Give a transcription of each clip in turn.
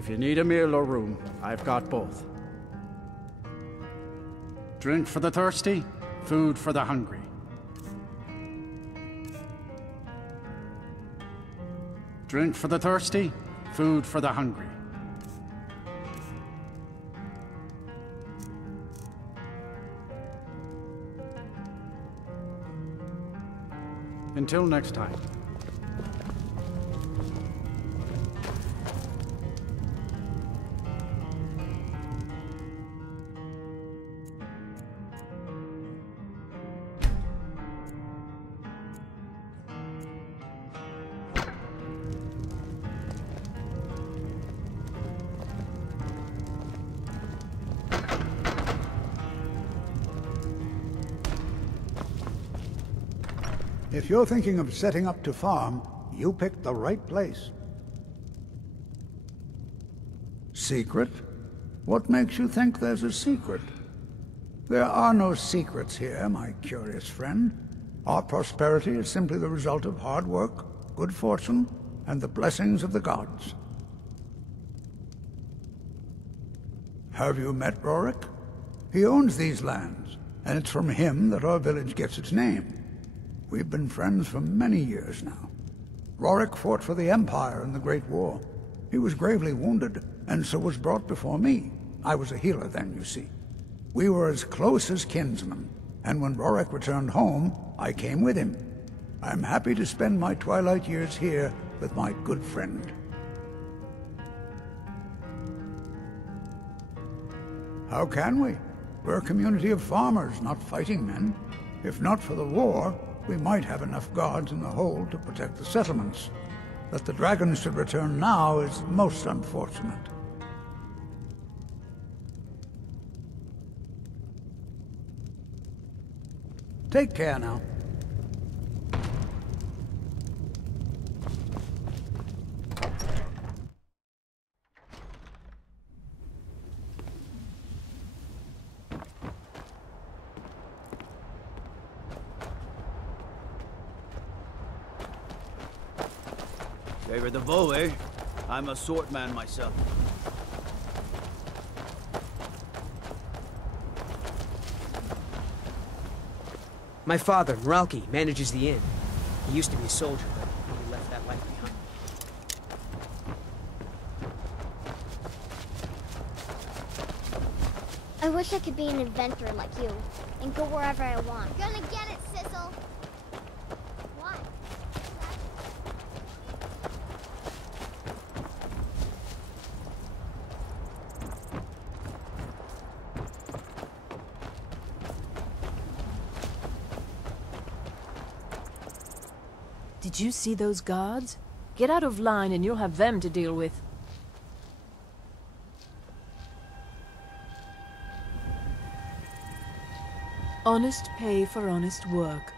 If you need a meal or room, I've got both. Drink for the thirsty, food for the hungry. Drink for the thirsty, food for the hungry. Until next time. If you're thinking of setting up to farm, you picked the right place. Secret? What makes you think there's a secret? There are no secrets here, my curious friend. Our prosperity is simply the result of hard work, good fortune, and the blessings of the gods. Have you met Rorik? He owns these lands, and it's from him that our village gets its name. We've been friends for many years now. Rorik fought for the Empire in the Great War. He was gravely wounded, and so was brought before me. I was a healer then, you see. We were as close as kinsmen, and when Rorik returned home, I came with him. I'm happy to spend my twilight years here with my good friend. How can we? We're a community of farmers, not fighting men. If not for the war, we might have enough guards in the hold to protect the settlements. That the dragons should return now is most unfortunate. Take care now. Favor the bow, eh? I'm a sword man myself. My father, Mralki, manages the inn. He used to be a soldier, but he left that life behind. I wish I could be an inventor like you, and go wherever I want. Gonna get it, Sissel! What? Did you see those guards? Get out of line and you'll have them to deal with. Honest pay for honest work.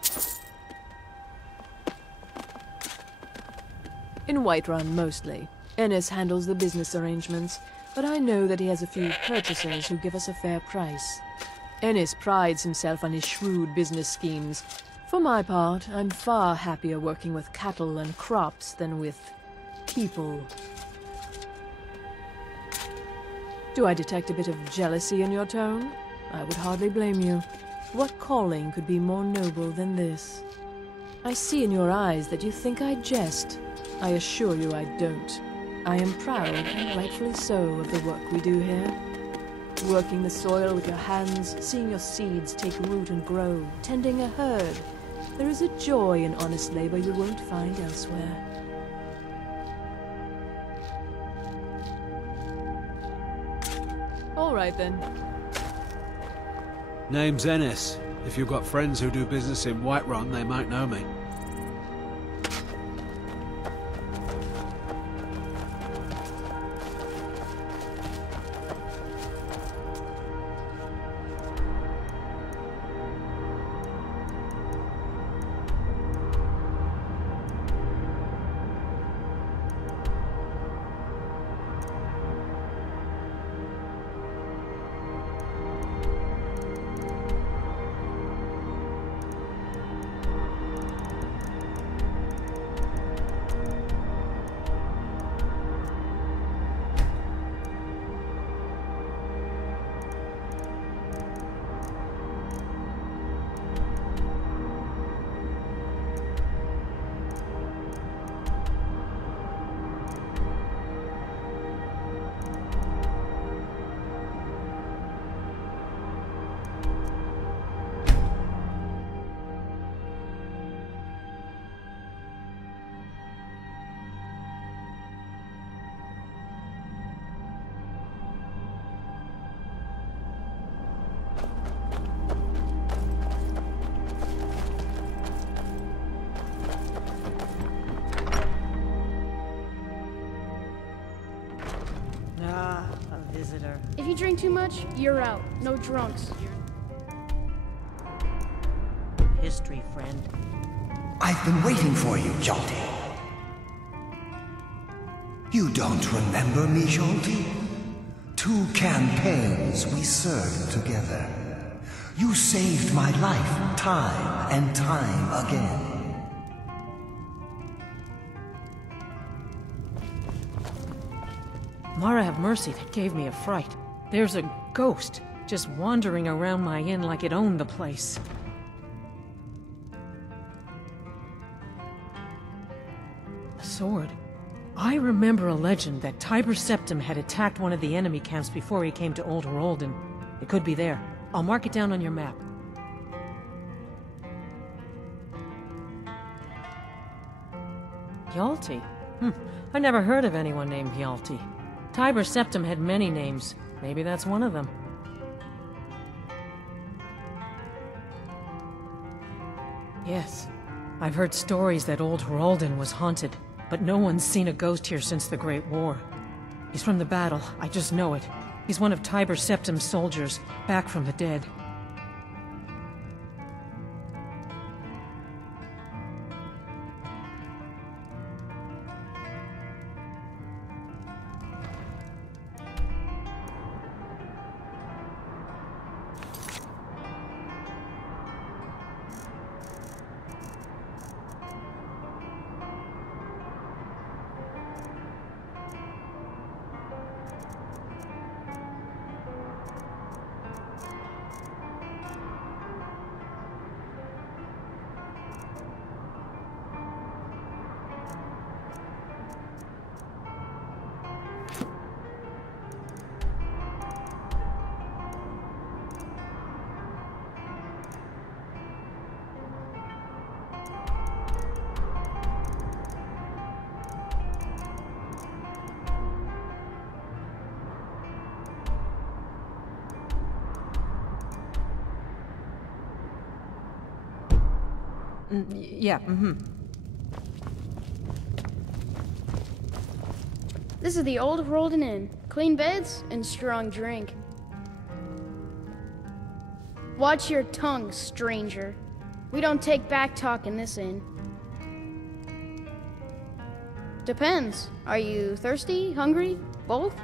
In Whiterun, mostly. Ennis handles the business arrangements, but I know that he has a few purchasers who give us a fair price. Ennis prides himself on his shrewd business schemes. For my part, I'm far happier working with cattle and crops than with people. Do I detect a bit of jealousy in your tone? I would hardly blame you. What calling could be more noble than this? I see in your eyes that you think I jest. I assure you I don't. I am proud, and rightfully so, of the work we do here. Working the soil with your hands, seeing your seeds take root and grow, tending a herd. There is a joy in honest labor you won't find elsewhere. All right then. Name's Ennis. If you've got friends who do business in Whiterun, they might know me. visitor. If you drink too much, you're out. No drunks. History, friend. I've been waiting for you, Jalti. You don't remember me, Jalti? 2 campaigns we served together. You saved my life time and time again. Mara have mercy, that gave me a fright. There's a ghost just wandering around my inn like it owned the place. A sword. I remember a legend that Tiber Septim had attacked one of the enemy camps before he came to Old Herolden. It could be there. I'll mark it down on your map. Hjalti? I never heard of anyone named Hjalti. Tiber Septim had many names. Maybe that's one of them. Yes. I've heard stories that Old Herolden was haunted, but no one's seen a ghost here since the Great War. He's from the battle, I just know it. He's one of Tiber Septim's soldiers, back from the dead. Yeah, This is the Old Herolden Inn. Clean beds and strong drink. Watch your tongue, stranger. We don't take back talk in this inn. Depends. Are you thirsty, hungry, both?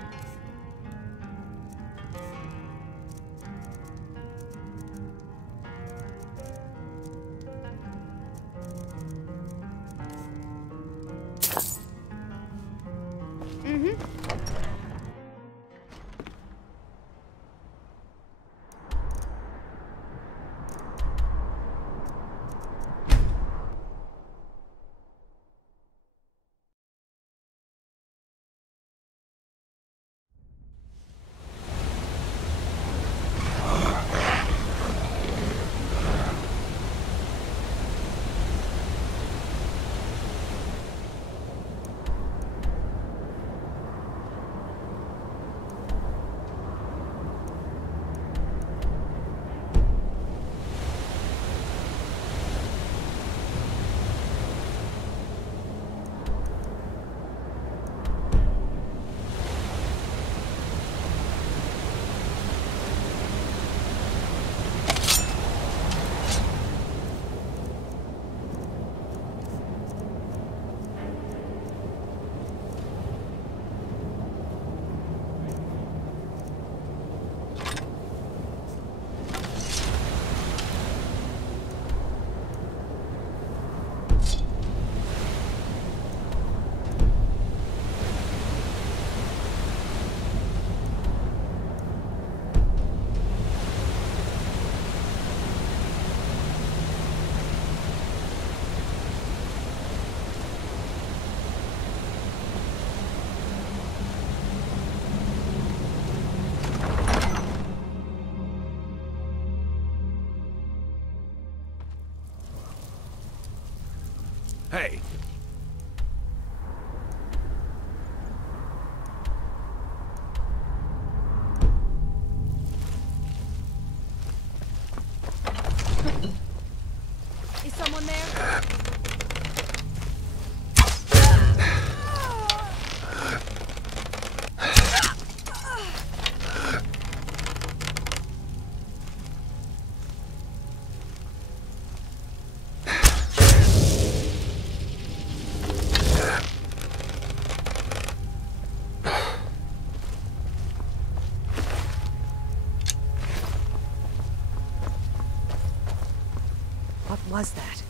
was that?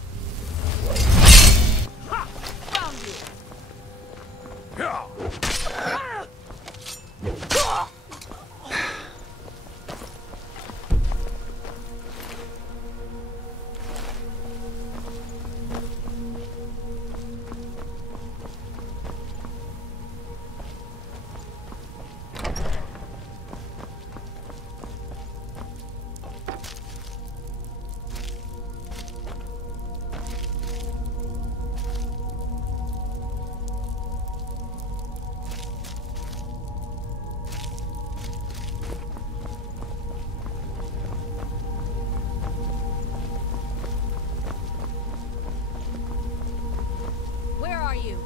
Where are you?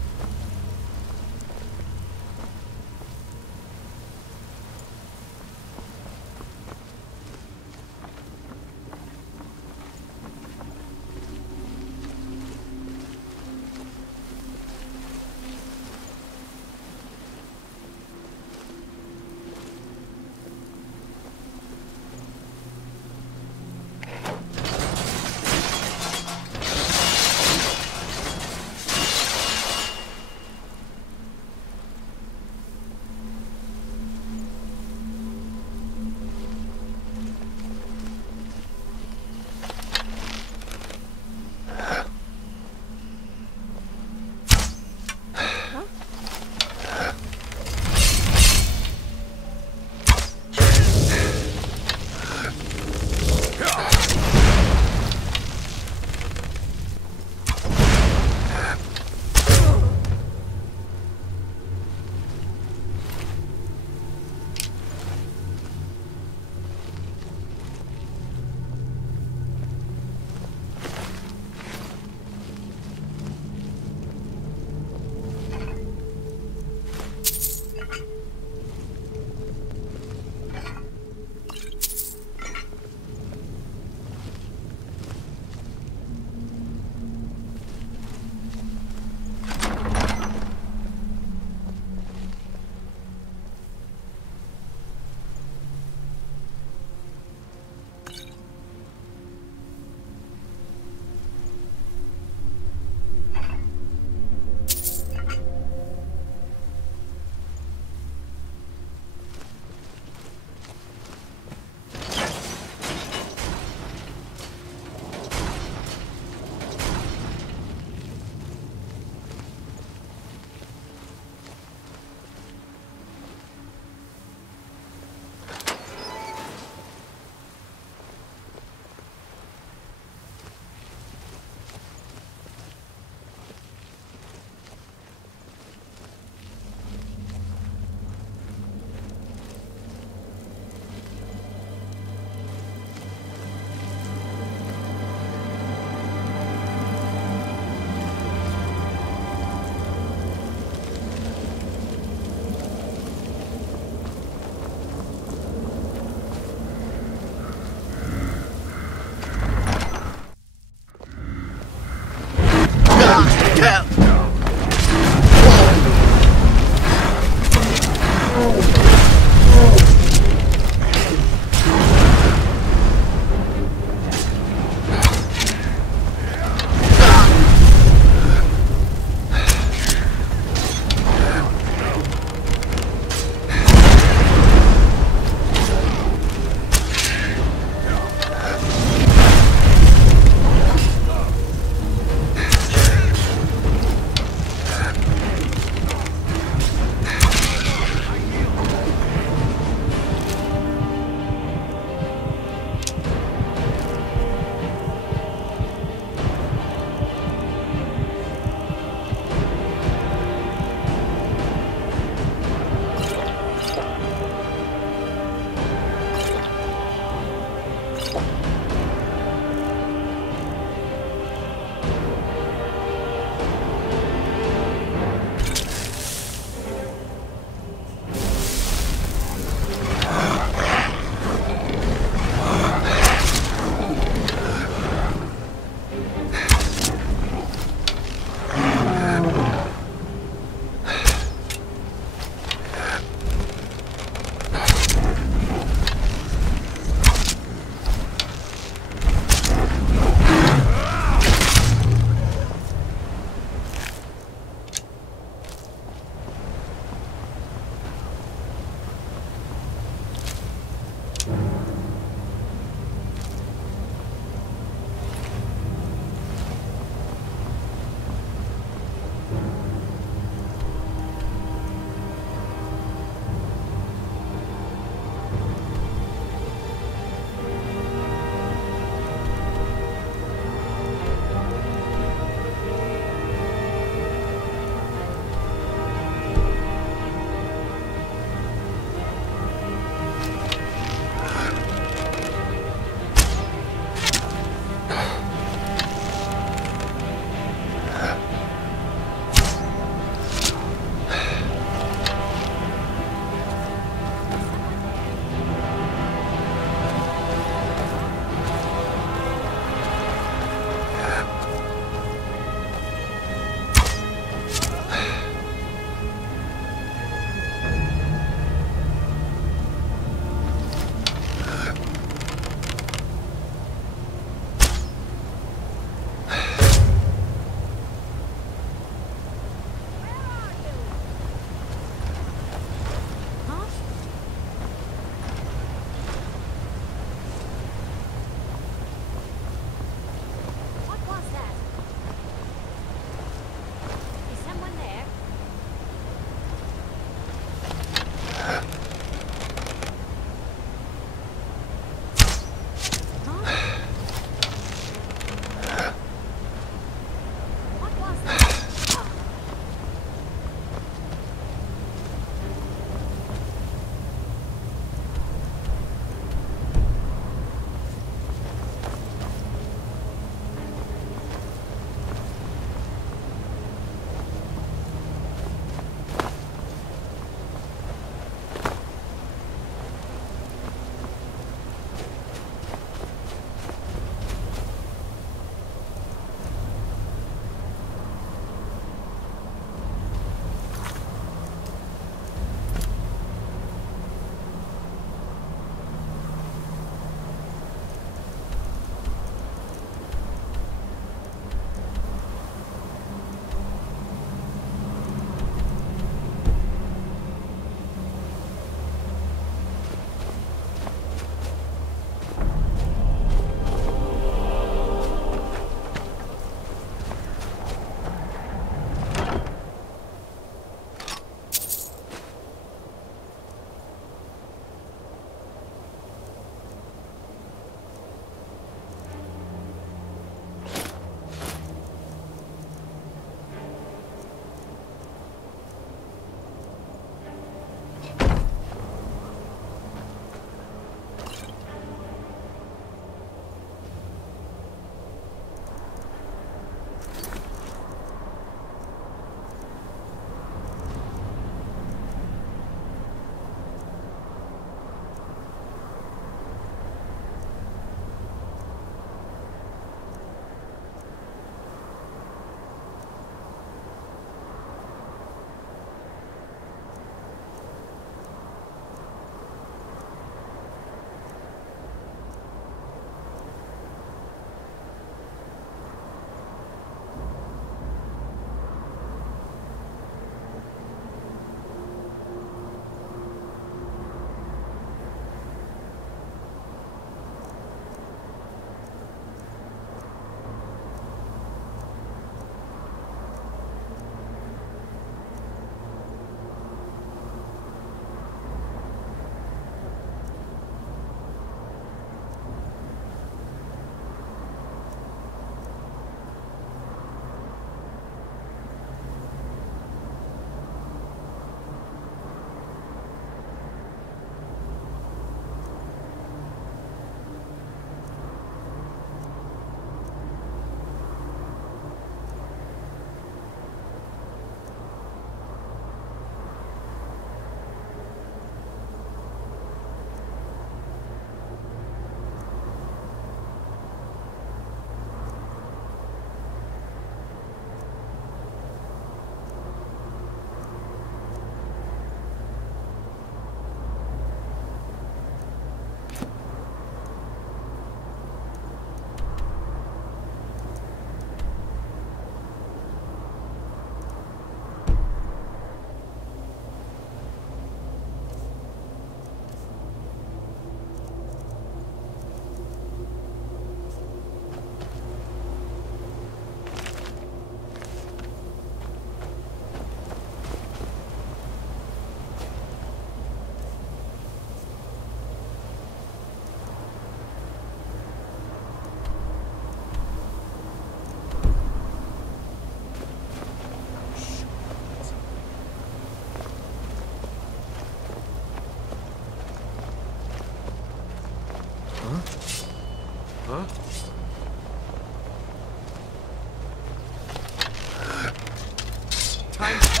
time.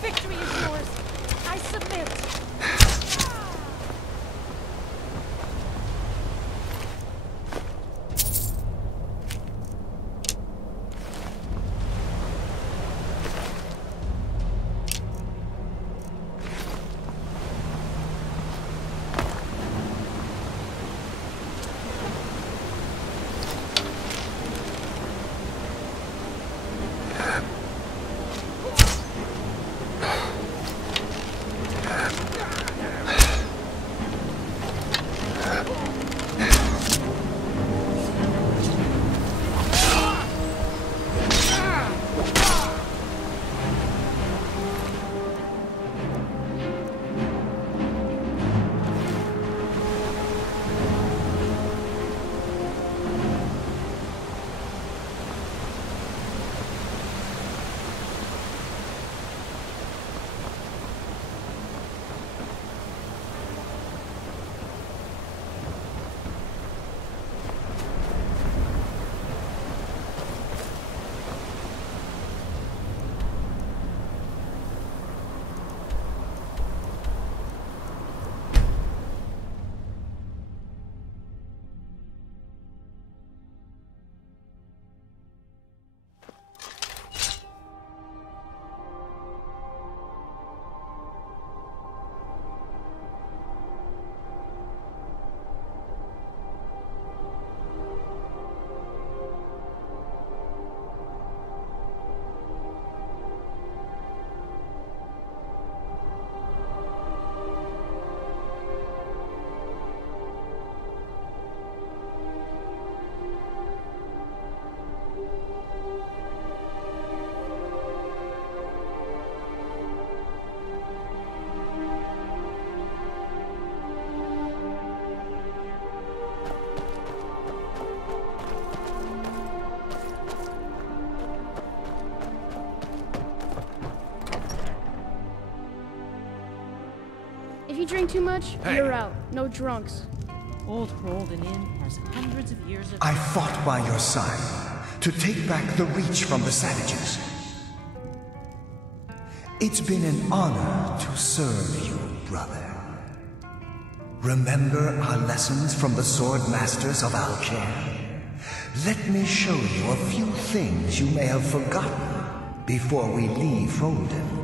Victory is yours. I submit. If you drink too much, you're out. No drunks. Old Roldan Inn has hundreds of years of... I fought by your side to take back the Reach from the savages. It's been an honor to serve you, brother. Remember our lessons from the Sword Masters of Alcair? Let me show you a few things you may have forgotten before we leave Roldan.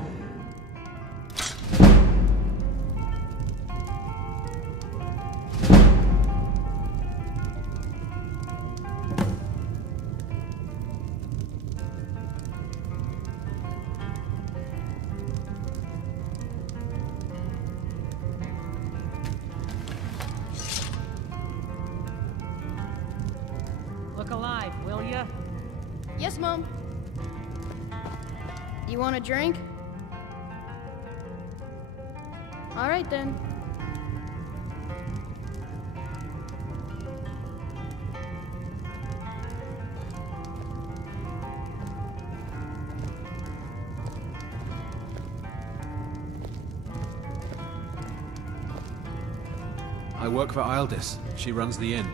Look alive, will ya? Yes, Mom. You want a drink? All right, then. I work for Ildis. She runs the inn.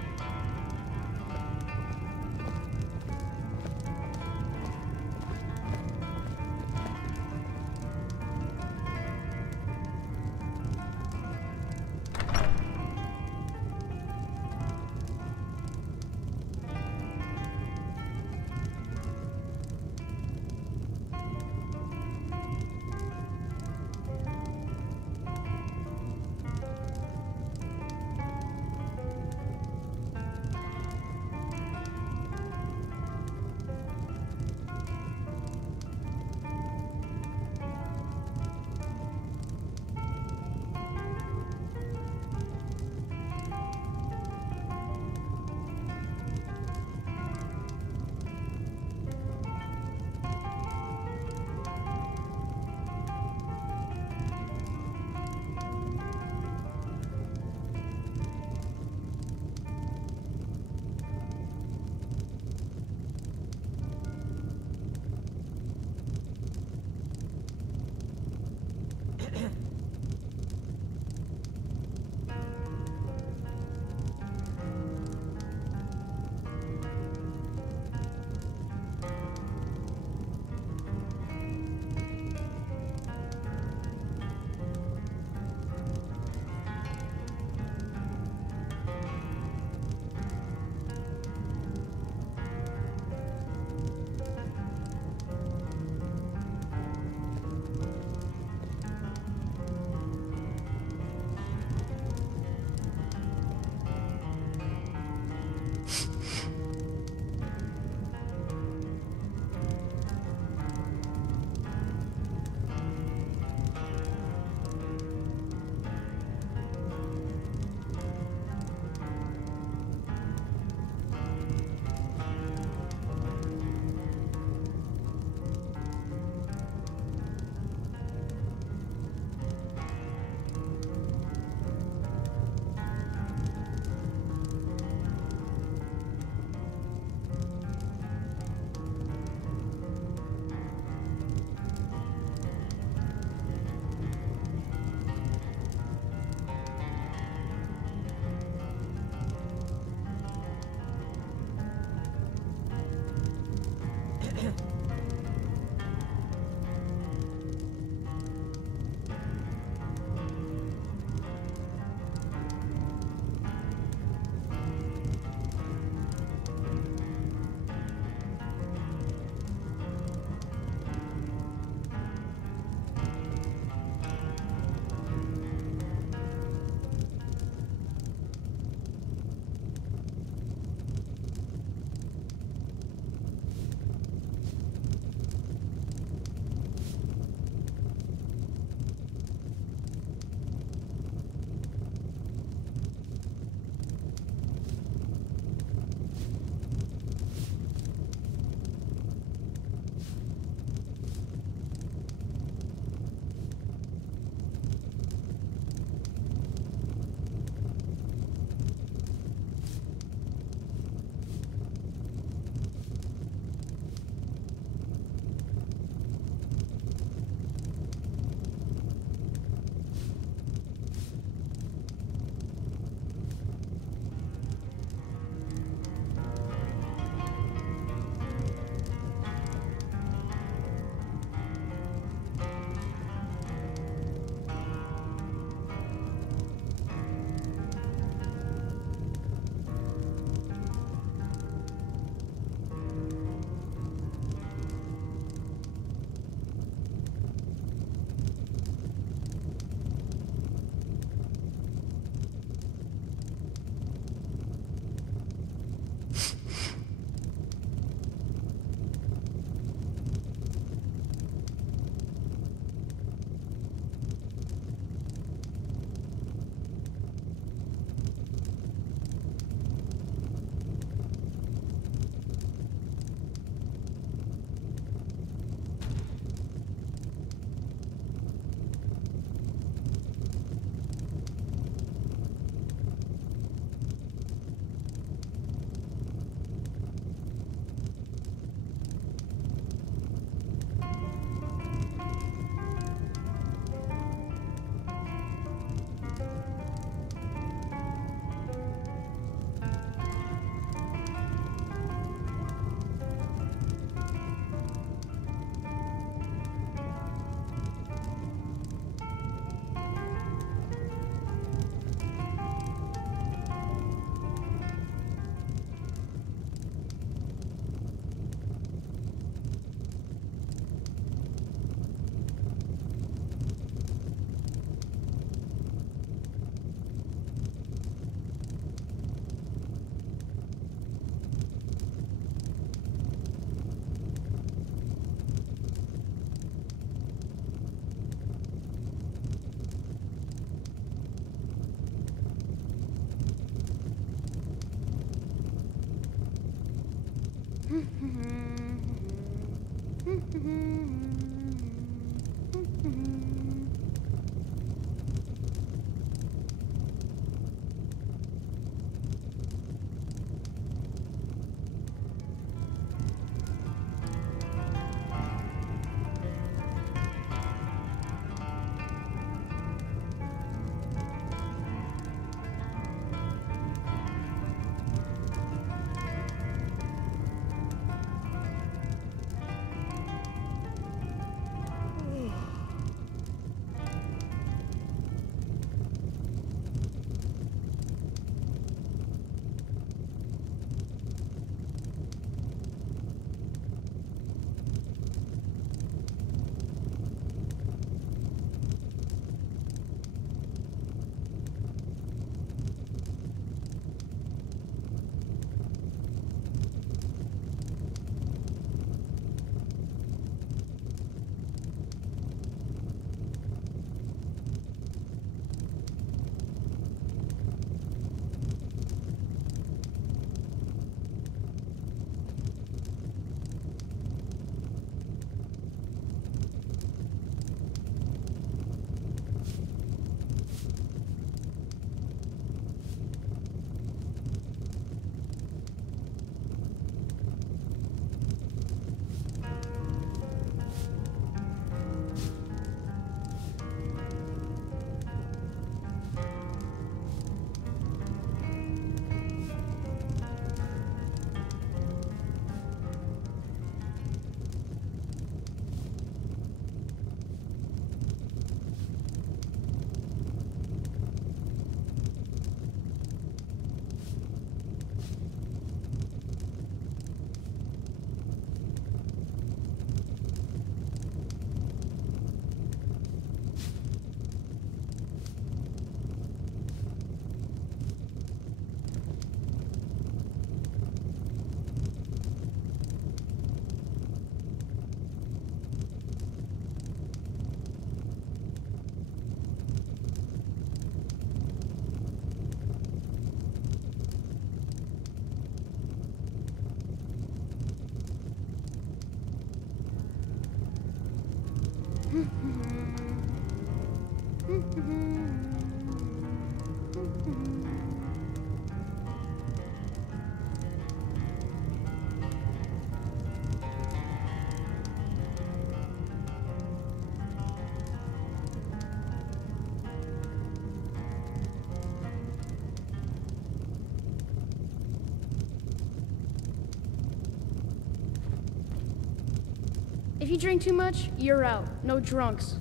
If you drink too much, you're out. No drunks.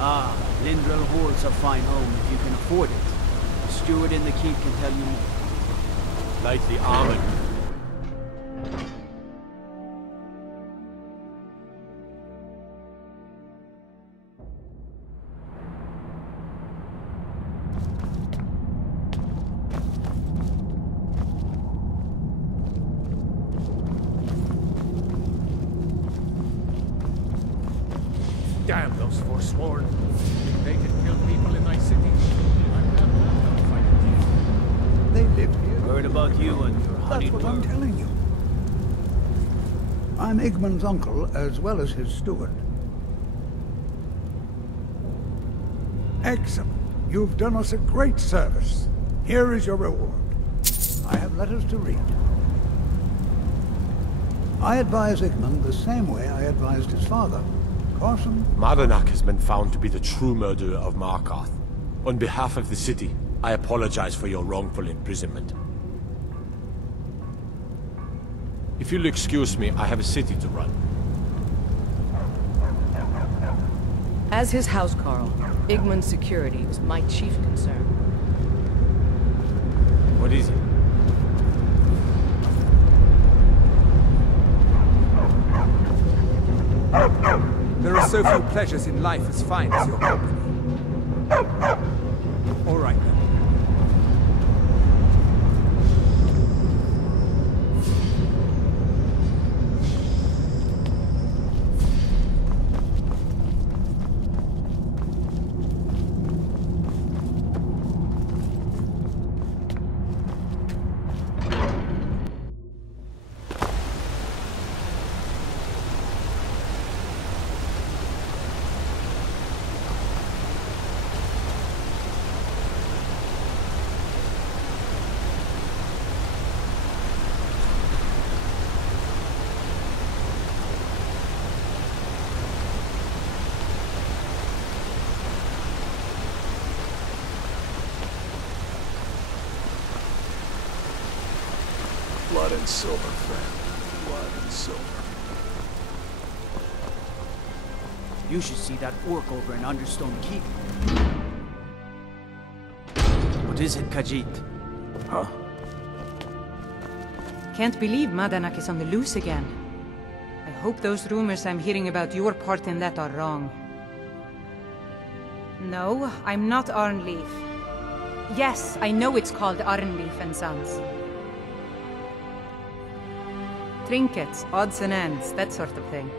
Ah, Lindrel Hall's a fine home if you can afford it. The steward in the keep can tell you more. Lightly armored. Damn those forsworn. They can kill people in my city. I'm not fighting. They live here. Heard about you and your honeyed That's what I'm word. telling you. I'm Igman's uncle, as well as his steward. Excellent. You've done us a great service. Here is your reward. I have letters to read. I advise Igman the same way I advised his father. Caution. Mardanak has been found to be the true murderer of Markarth. On behalf of the city, I apologize for your wrongful imprisonment. If you'll excuse me, I have a city to run. As his housecarl, Igman's security was my chief concern. What is it? There are so few pleasures in life as fine as your company. All right then. Blood and silver, friend. Blood and silver. You should see that orc over in Understone Keep. What is it, Khajiit? Huh? Can't believe Mardanak is on the loose again. I hope those rumors I'm hearing about your part in that are wrong. No, I'm not Arnleif. Yes, I know it's called Arnleif and Sons. Trinkets, odds and ends, that sort of thing.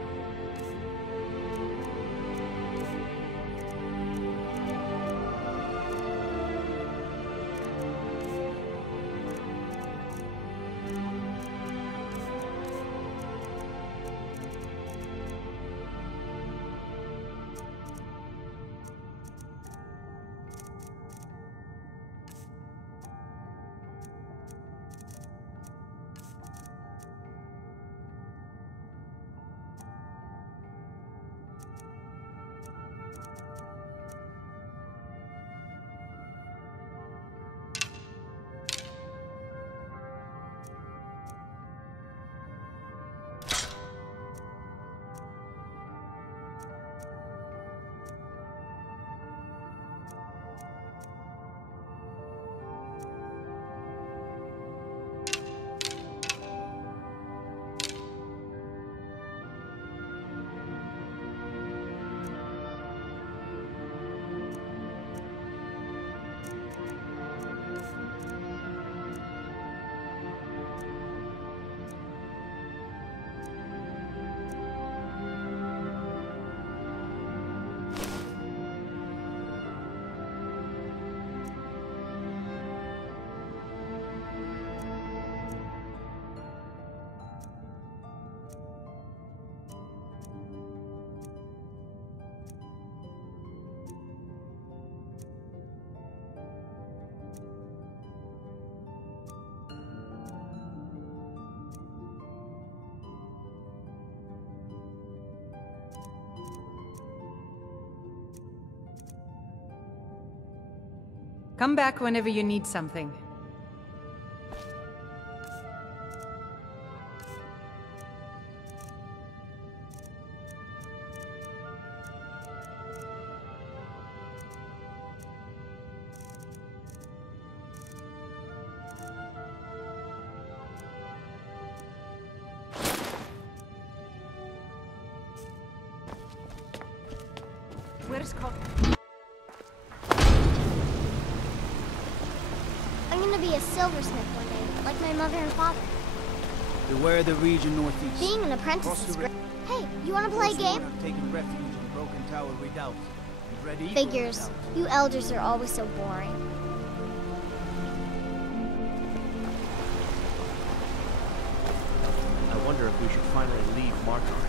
Come back whenever you need something. Where's Cobb? I'm gonna be a silversmith one day, like my mother and father. Beware the region northeast. Being an apprentice is great. Hey, you wanna play a game? Have taken refuge in Broken Tower Redoubt. Ready? Figures. You elders are always so boring. I wonder if we should finally leave Markarth.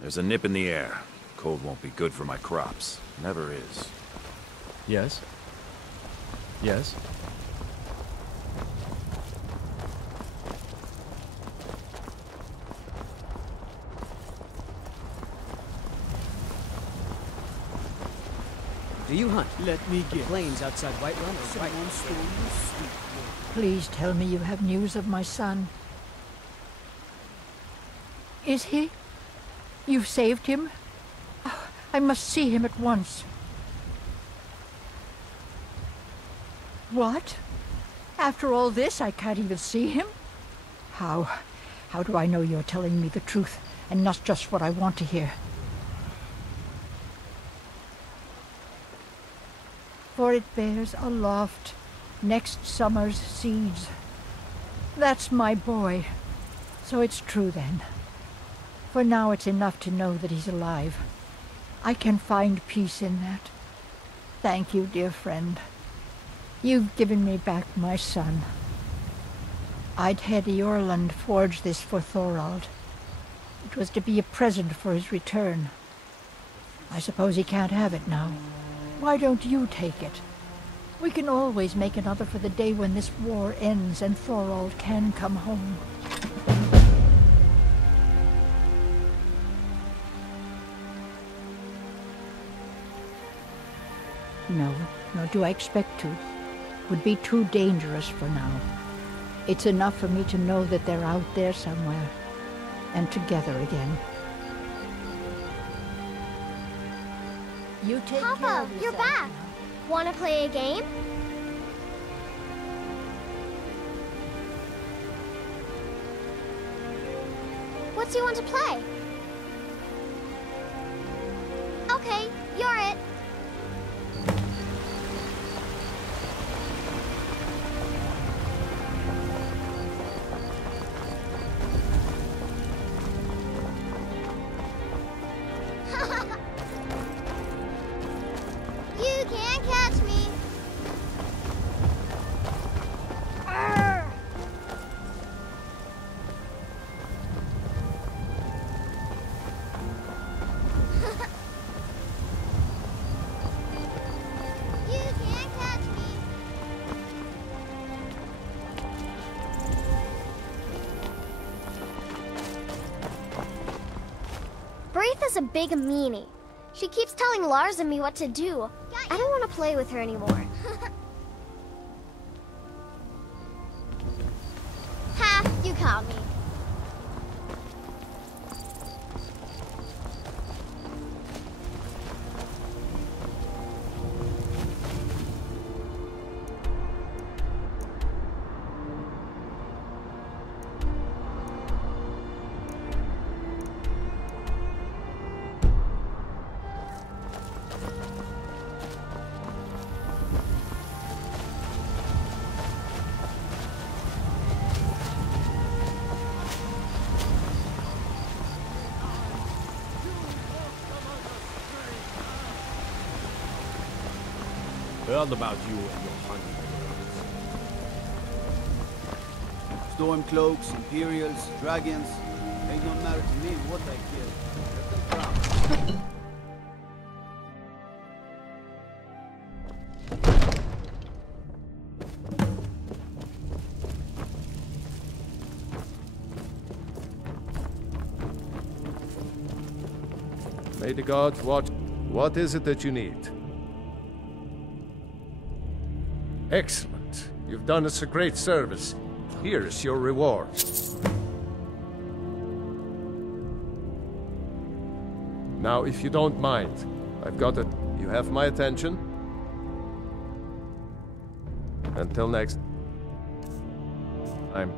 There's a nip in the air. Cold won't be good for my crops. Never is. Yes? Yes? Do you hunt? Let me get plains outside Whiterun or White? Please tell me you have news of my son. Is he? You've saved him? Oh, I must see him at once. What? After all this, I can't even see him? How do I know you're telling me the truth, and not just what I want to hear? For it bears aloft next summer's seeds. That's my boy. So it's true then. For now it's enough to know that he's alive. I can find peace in that. Thank you, dear friend. You've given me back my son. I'd had Eorlund forge this for Thorald. It was to be a present for his return. I suppose he can't have it now. Why don't you take it? We can always make another for the day when this war ends and Thorald can come home. No, nor do I expect to. Would be too dangerous for now. It's enough for me to know that they're out there somewhere, and together again. You take care Papa, of you're yourself back. Want to play a game? What do you want to play? Okay, you're it. You can't catch me. Arr! You can't catch me. Braitha's a big meanie. She keeps telling Lars and me what to do. I don't want to play with her anymore. Ha! You caught me. Heard about you and your hunting. Stormcloaks, Imperials, Dragons. They don't matter to me what I kill. Let them come. May the gods watch. What is it that you need? Excellent. You've done us a great service. Here's your reward. Now, if you don't mind, I've got it. You have my attention. Until next time.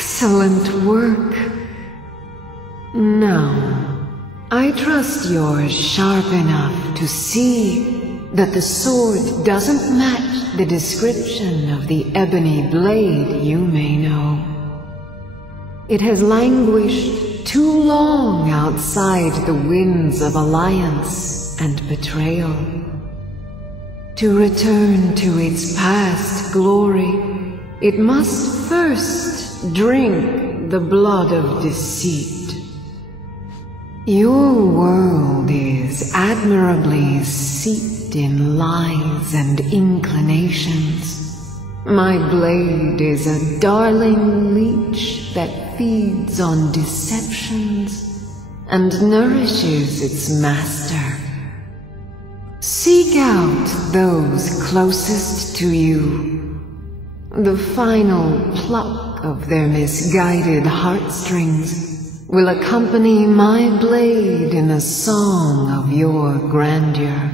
Excellent work. Now, I trust you're sharp enough to see that the sword doesn't match the description of the ebony blade you may know. It has languished too long outside the winds of alliance and betrayal. To return to its past glory, it must first drink the blood of deceit. Your world is admirably steeped in lies and inclinations. My blade is a darling leech that feeds on deceptions and nourishes its master. Seek out those closest to you. The final pluck of their misguided heartstrings will accompany my blade in a song of your grandeur.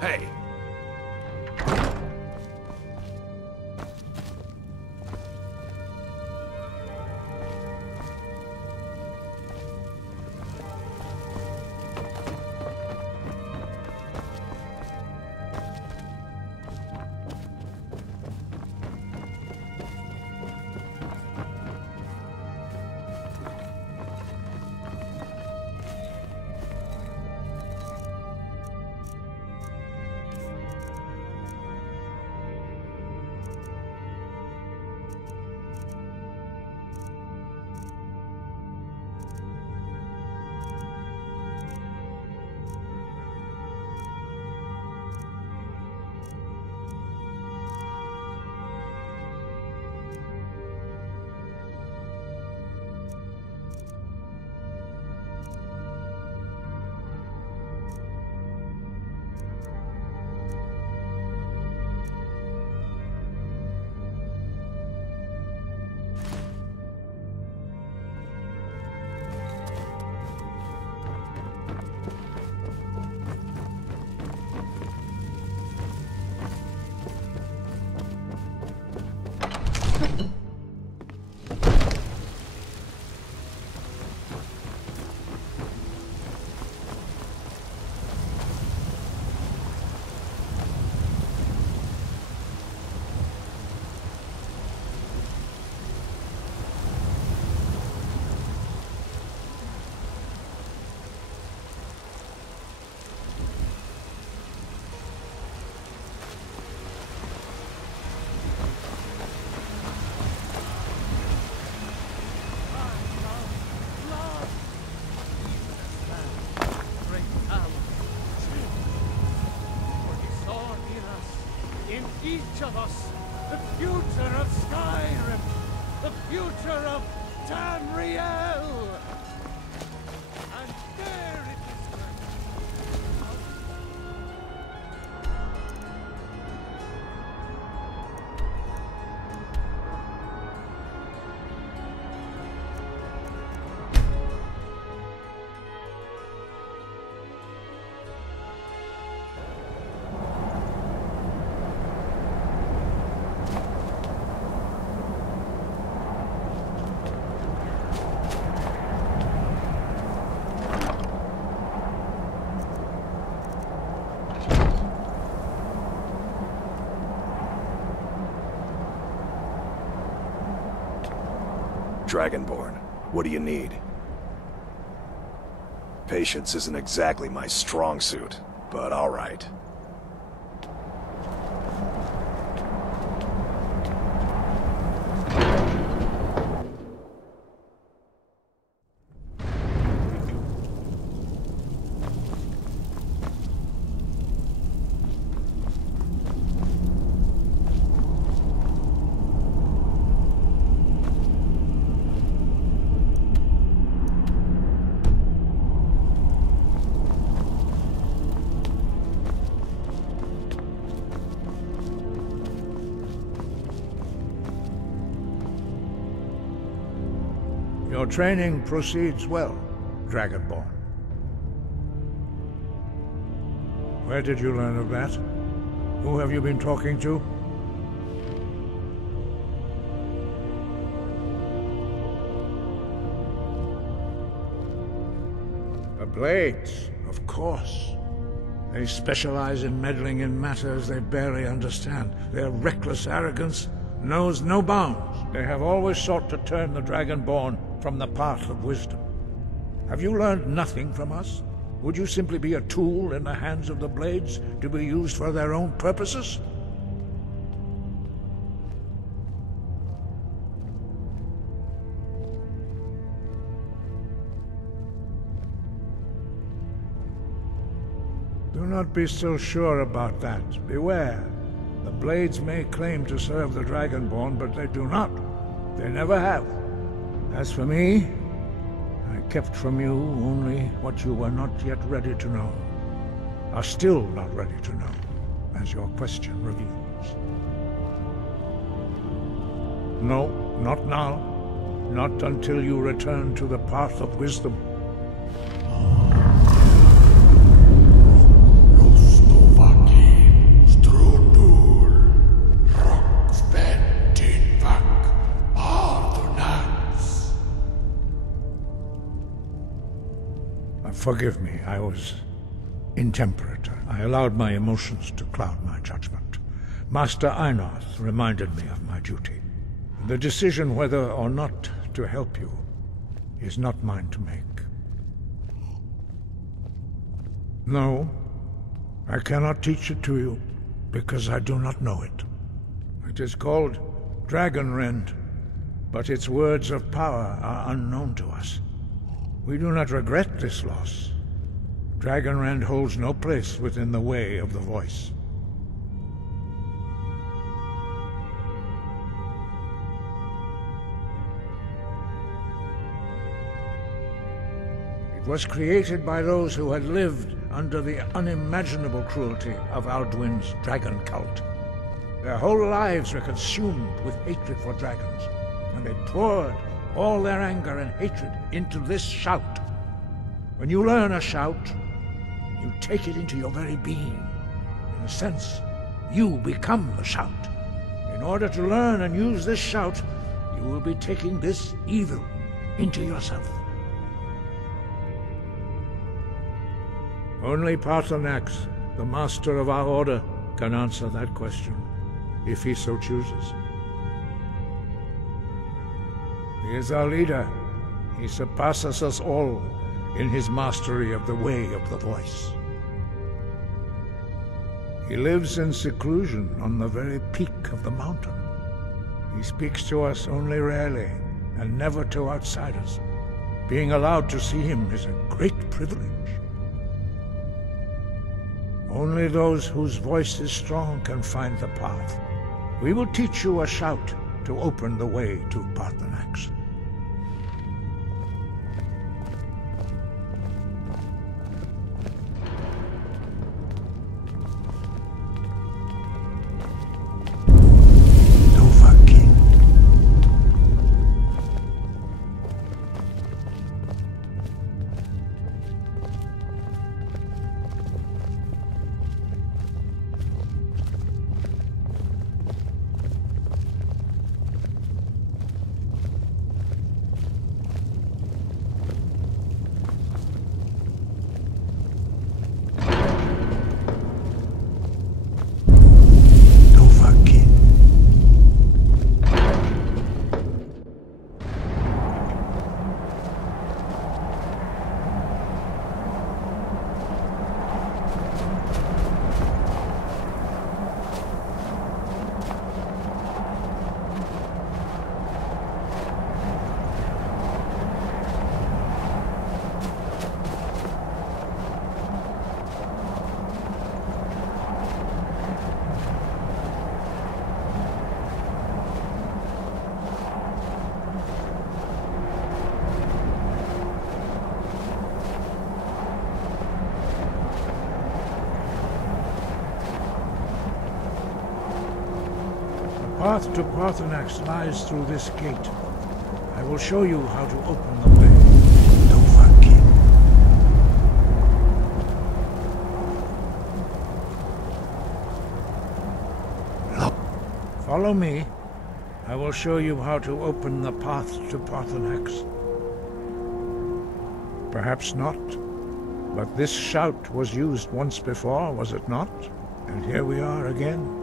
Hey! each of us, the future of Skyrim, the future of Tamriel. And there it is. Dragonborn, what do you need? Patience isn't exactly my strong suit, but all right. Your training proceeds well, Dragonborn. Where did you learn of that? Who have you been talking to? The Blades, of course. They specialize in meddling in matters they barely understand. Their reckless arrogance knows no bounds. They have always sought to turn the Dragonborn from the path of wisdom. Have you learned nothing from us? Would you simply be a tool in the hands of the Blades to be used for their own purposes? Do not be so sure about that. Beware. The Blades may claim to serve the Dragonborn, but they do not. They never have. As for me, I kept from you only what you were not yet ready to know. Are still not ready to know, as your question reveals. No, not now. Not until you return to the path of wisdom. Forgive me, I was intemperate. I allowed my emotions to cloud my judgment. Master Einarth reminded me of my duty. The decision whether or not to help you is not mine to make. No, I cannot teach it to you, because I do not know it. It is called Dragonrend, but its words of power are unknown to us. We do not regret this loss. Dragonrend holds no place within the way of the voice. It was created by those who had lived under the unimaginable cruelty of Alduin's dragon cult. Their whole lives were consumed with hatred for dragons, and they poured all their anger and hatred into this shout. When you learn a shout, you take it into your very being. In a sense, you become the shout. In order to learn and use this shout, you will be taking this evil into yourself. Only Paarthurnax, the master of our order, can answer that question, if he so chooses. He is our leader. He surpasses us all in his mastery of the way of the voice. He lives in seclusion on the very peak of the mountain. He speaks to us only rarely, and never to outsiders. Being allowed to see him is a great privilege. Only those whose voice is strong can find the path. We will teach you a shout to open the way to Paarthurnax. The path to Paarthurnax lies through this gate. I will show you how to open the way. Follow me. I will show you how to open the path to Paarthurnax. Perhaps not, but this shout was used once before, was it not? And here we are again.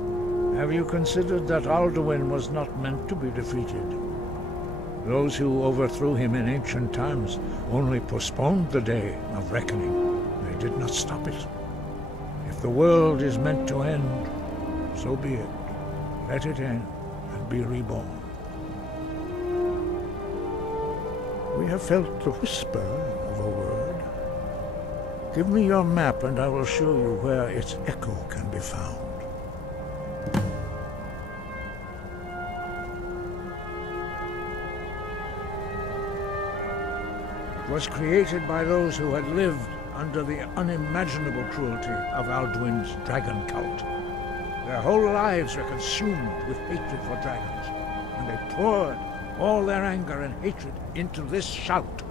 Have you considered that Alduin was not meant to be defeated? Those who overthrew him in ancient times only postponed the day of reckoning. They did not stop it. If the world is meant to end, so be it. Let it end and be reborn. We have felt the whisper of a word. Give me your map and I will show you where its echo can be found. It was created by those who had lived under the unimaginable cruelty of Alduin's dragon cult. Their whole lives were consumed with hatred for dragons, and they poured all their anger and hatred into this shout.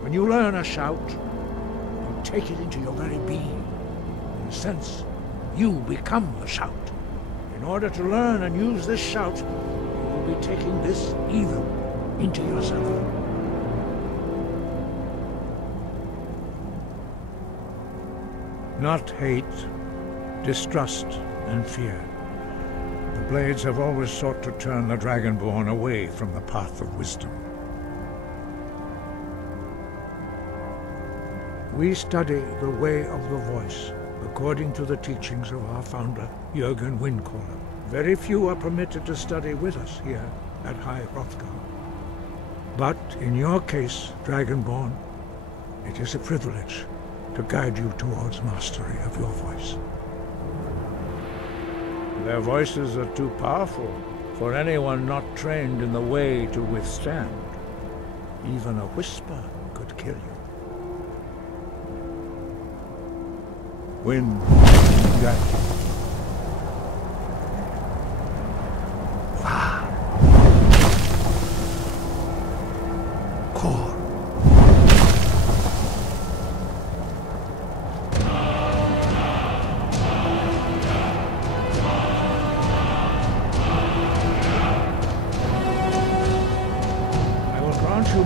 When you learn a shout, you take it into your very being. In a sense, you become the shout. In order to learn and use this shout, you will be taking this evil into yourself. Not hate, distrust, and fear. The Blades have always sought to turn the Dragonborn away from the path of wisdom. We study the way of the voice, according to the teachings of our founder, Jürgen Windcaller. Very few are permitted to study with us here at High Hrothgar. But in your case, Dragonborn, it is a privilege to guide you towards mastery of your voice. Their voices are too powerful for anyone not trained in the way to withstand. Even a whisper could kill you. Wind, guide you.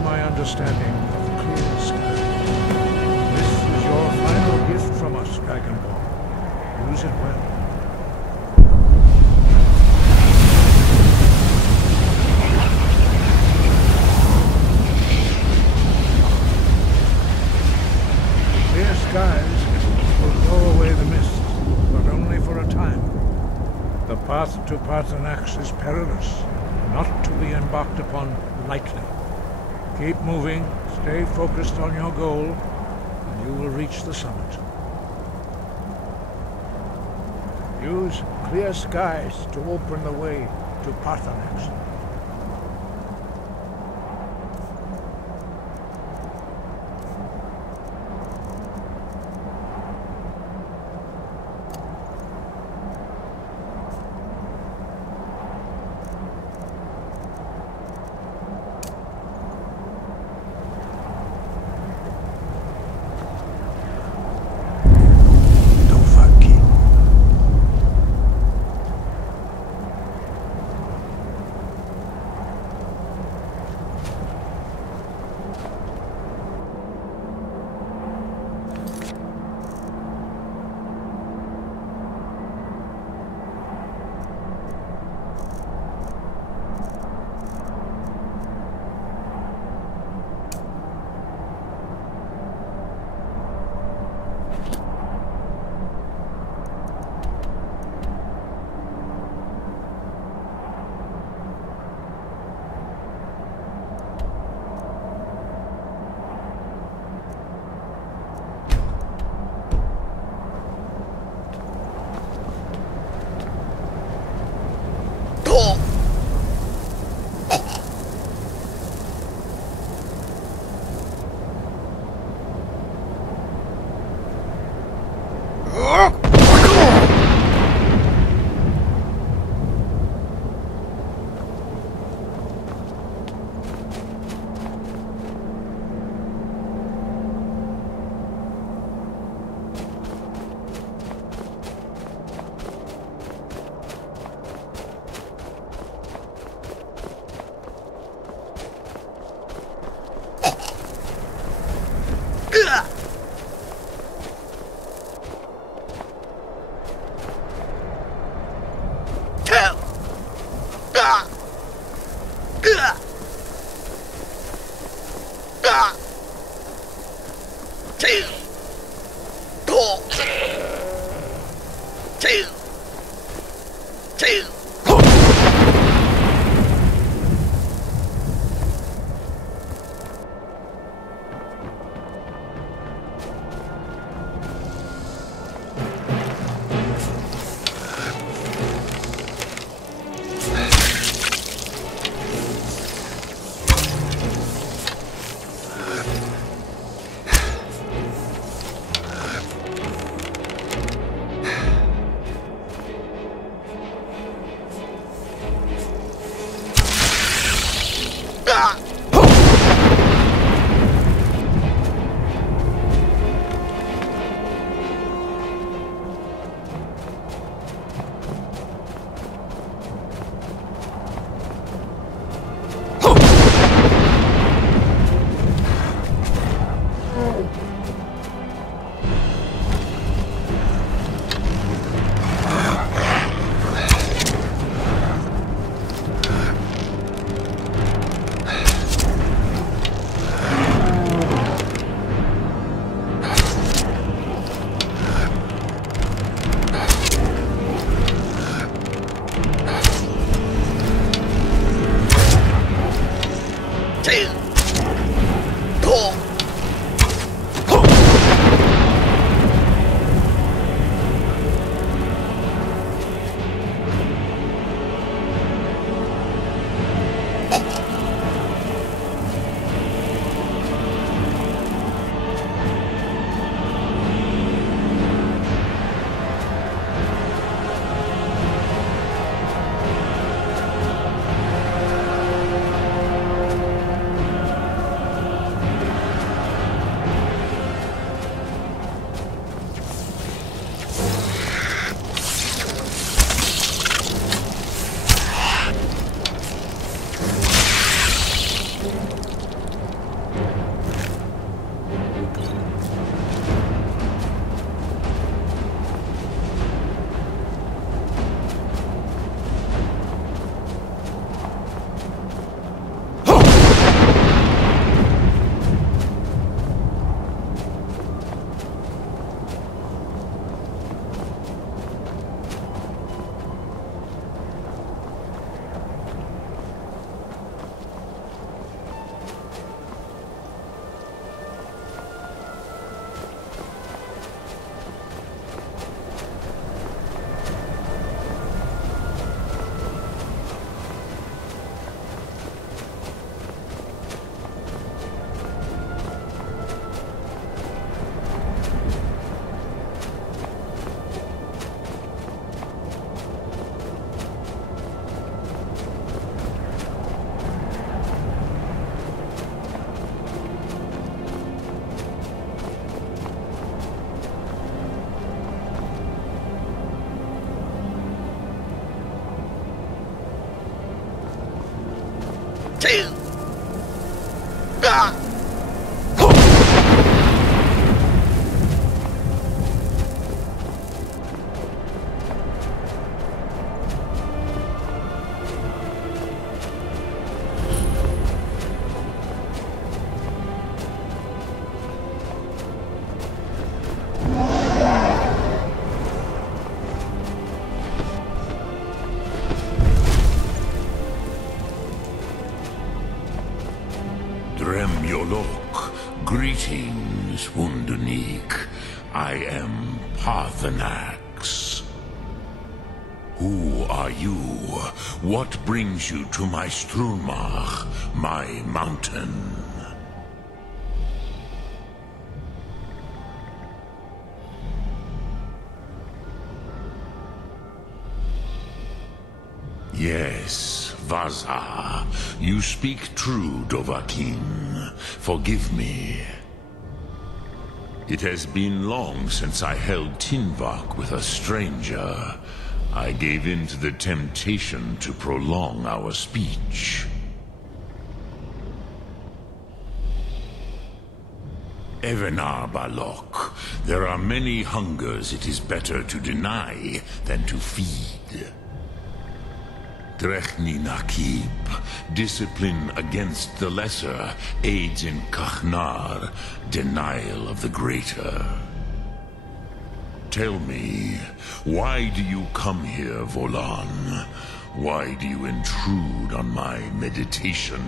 My understanding of clear sky. This is your final gift from us, Dragonborn. Use it well. Clear skies will blow away the mist, but only for a time. The path to Paarthurnax is perilous, not to be embarked upon lightly. Keep moving, stay focused on your goal, and you will reach the summit. Use clear skies to open the way to Paarthurnax. Greetings, Wunderneek. I am Parthenax. Who are you? What brings you to my Strumach, my mountain? Yes, Vaza. You speak true, Dovahkiin. Forgive me. It has been long since I held Tinvak with a stranger. I gave in to the temptation to prolong our speech. Evenar Balok, there are many hungers it is better to deny than to feed. Drechni Nakib, discipline against the lesser aids in Kachnar, denial of the greater. Tell me, why do you come here, Volan? Why do you intrude on my meditation?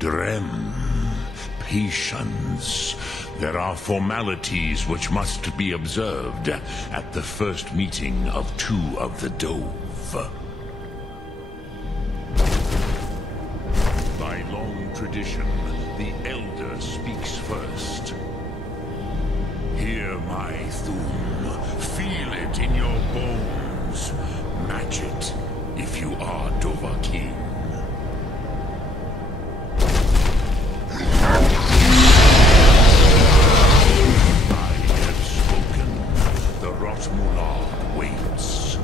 Drem, patience. There are formalities which must be observed at the first meeting of two of the Dove. By long tradition, the Elder speaks first. Hear my Thum. Feel it in your bones. Match it if you are Dovahkiin. Mullah waits.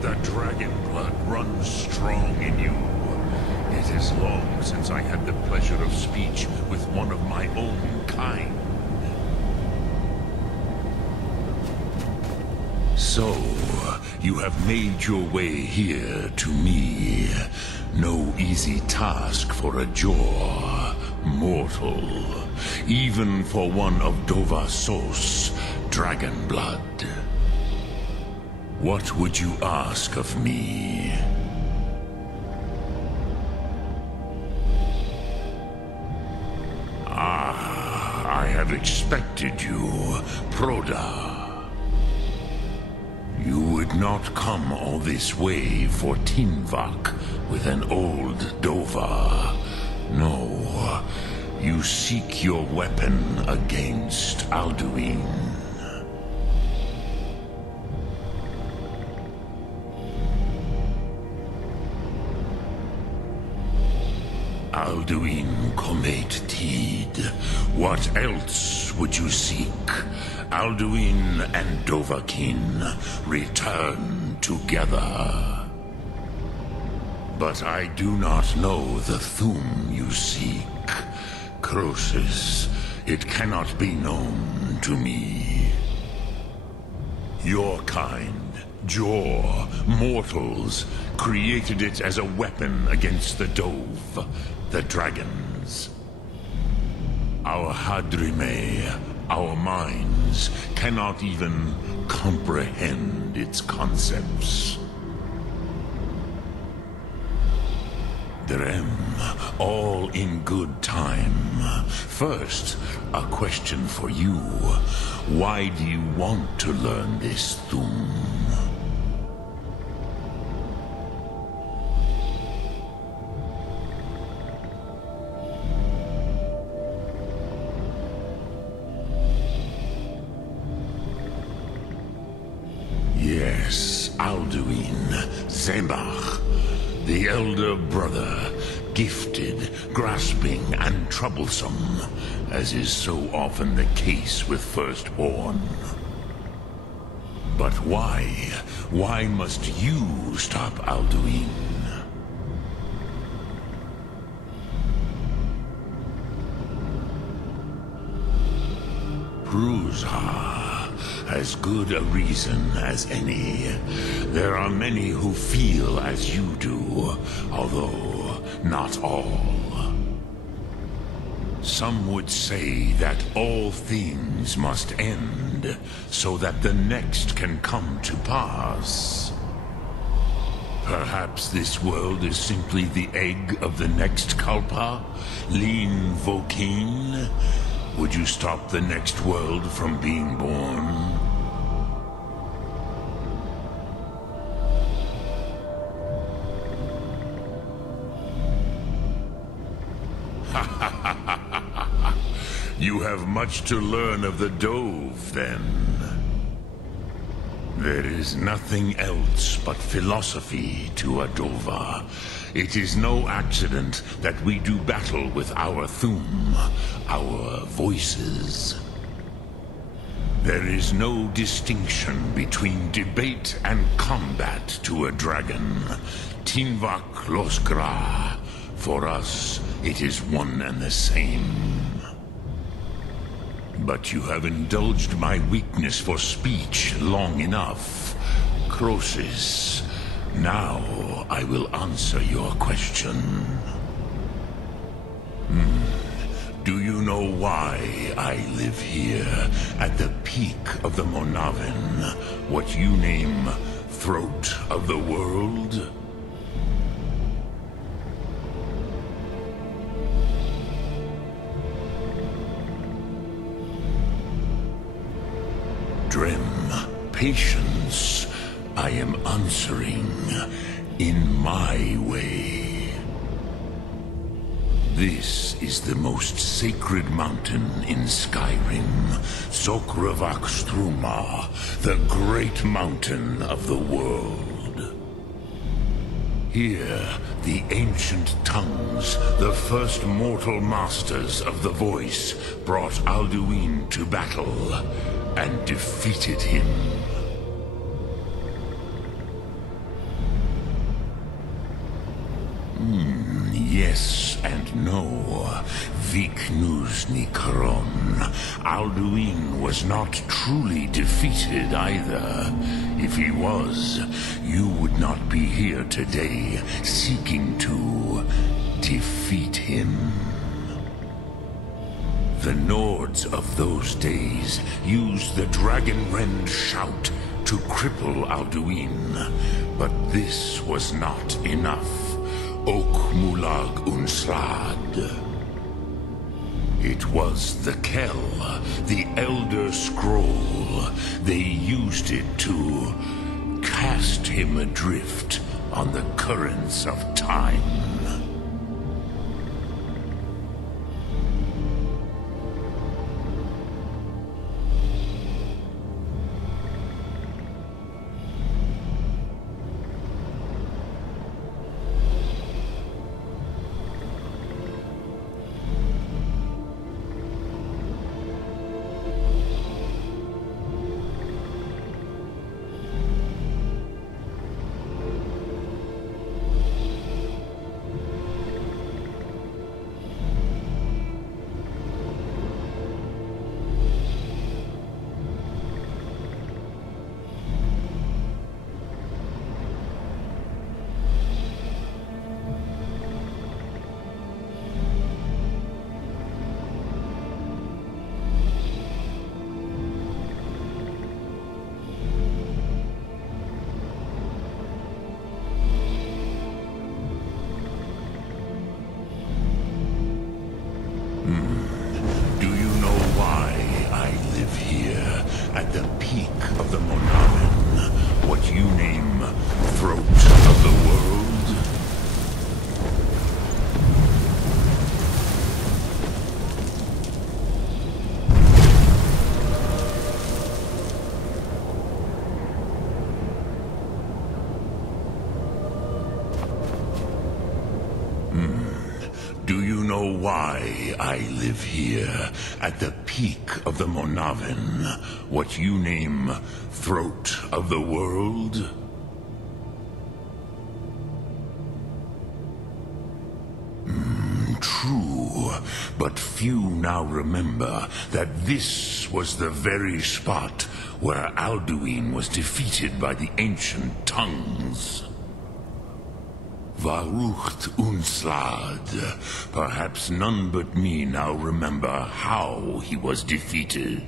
The dragon blood runs strong in you. It is long since I had the pleasure of speech with one of my own kind. So, you have made your way here to me. No easy task for a Jor, mortal. Even for one of Dovahsos, dragon blood. What would you ask of me? Ah, I have expected you, Proda. You would not come all this way for Tinvak with an old Dova. No, you seek your weapon against Alduin. Alduin Comet Tid. What else would you seek? Alduin and Dovahkiin return together. But I do not know the Thum you seek. Croesus, it cannot be known to me. Your kind, Jor, mortals, created it as a weapon against the Dove, the dragons. Our Hadrime, our minds, cannot even comprehend its concepts. Drem, all in good time. First, a question for you. Why do you want to learn this Thum? Yes, Alduin, Zemach, the elder brother, gifted, grasping, and troublesome, as is so often the case with Firstborn. But why? Why must you stop Alduin? Pruzha, as good a reason as any. There are many who feel as you do, although not all. Some would say that all things must end, so that the next can come to pass. Perhaps this world is simply the egg of the next Kalpa, Lin Vokin. Would you stop the next world from being born? You have much to learn of the Dove, then. There is nothing else but philosophy to a Dova. It is no accident that we do battle with our Thum, our voices. There is no distinction between debate and combat to a dragon. Tinvak Loskra. For us, it is one and the same. But you have indulged my weakness for speech long enough. Croesus, now I will answer your question. Do you know why I live here, at the peak of the Monavin, what you name Throat of the World? Drem, patience. I am answering in my way. This is the most sacred mountain in Skyrim, Sokravak Struma, the great mountain of the world. Here, the ancient tongues, the first mortal masters of the voice, brought Alduin to battle and defeated him. Yes and no. Viknusni Karon. Alduin was not truly defeated either. If he was, you would not be here today seeking to defeat him. The Nords of those days used the Dragonrend shout to cripple Alduin, but this was not enough. Ok Mulag Unsrad. It was the Kell, the Elder Scroll. They used it to cast him adrift on the currents of time. Do you know why I live here, at the peak of the Monavin, what you name Throat of the World? True, but few now remember that this was the very spot where Alduin was defeated by the ancient tongues. Varucht Unslad. Perhaps none but me now remember how he was defeated.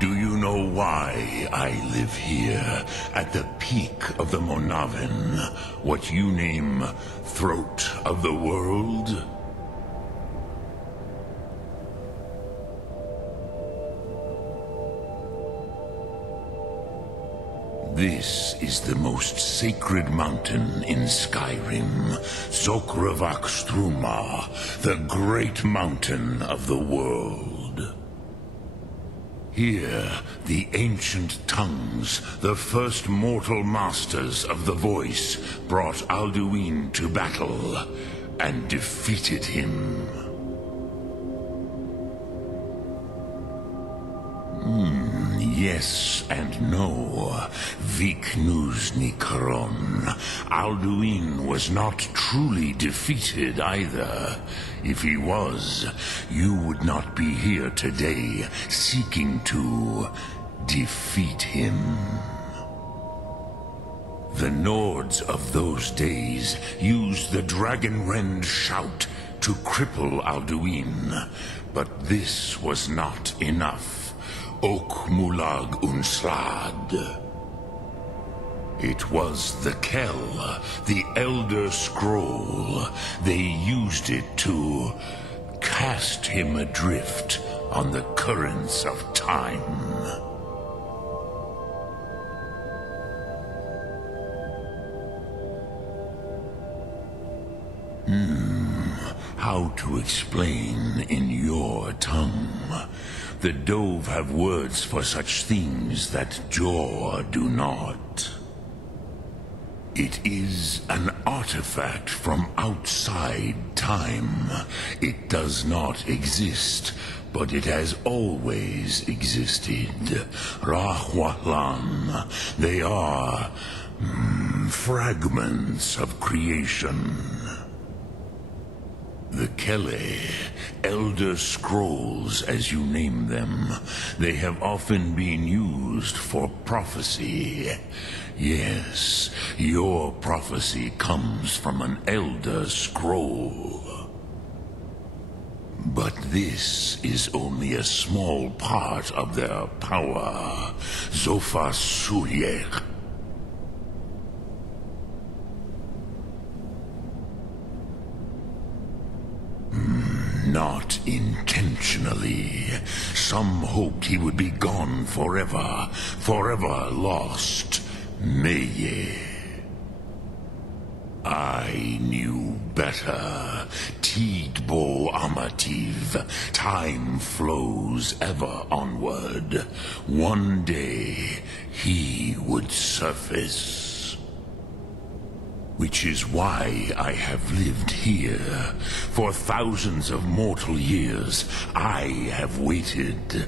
Do you know why I live here, at the peak of the Monavin, what you name Throat of the World? This is the most sacred mountain in Skyrim, Zokravak Struma, the great mountain of the world. Here, the ancient tongues, the first mortal masters of the voice, brought Alduin to battle and defeated him. Yes and no. Viknusnikaron. Alduin was not truly defeated either. If he was, you would not be here today seeking to defeat him. The Nords of those days used the Dragonrend shout to cripple Alduin, but this was not enough. Ok Mulag Unslad. It was the Kell, the Elder Scroll. They used it to cast him adrift on the currents of time. How to explain in your tongue? The Dove have words for such things that Jor do not. It is an artifact from outside time. It does not exist, but it has always existed. Rahwalan. They are fragments of creation. The Kele, Elder Scrolls as you name them, they have often been used for prophecy. Yes, your prophecy comes from an Elder Scroll. But this is only a small part of their power. Zofa Suyek. Not intentionally. Some hoped he would be gone forever, forever lost. Meye. I knew better. Tidbo Amativ. Time flows ever onward. One day, he would surface. Which is why I have lived here. For thousands of mortal years, I have waited.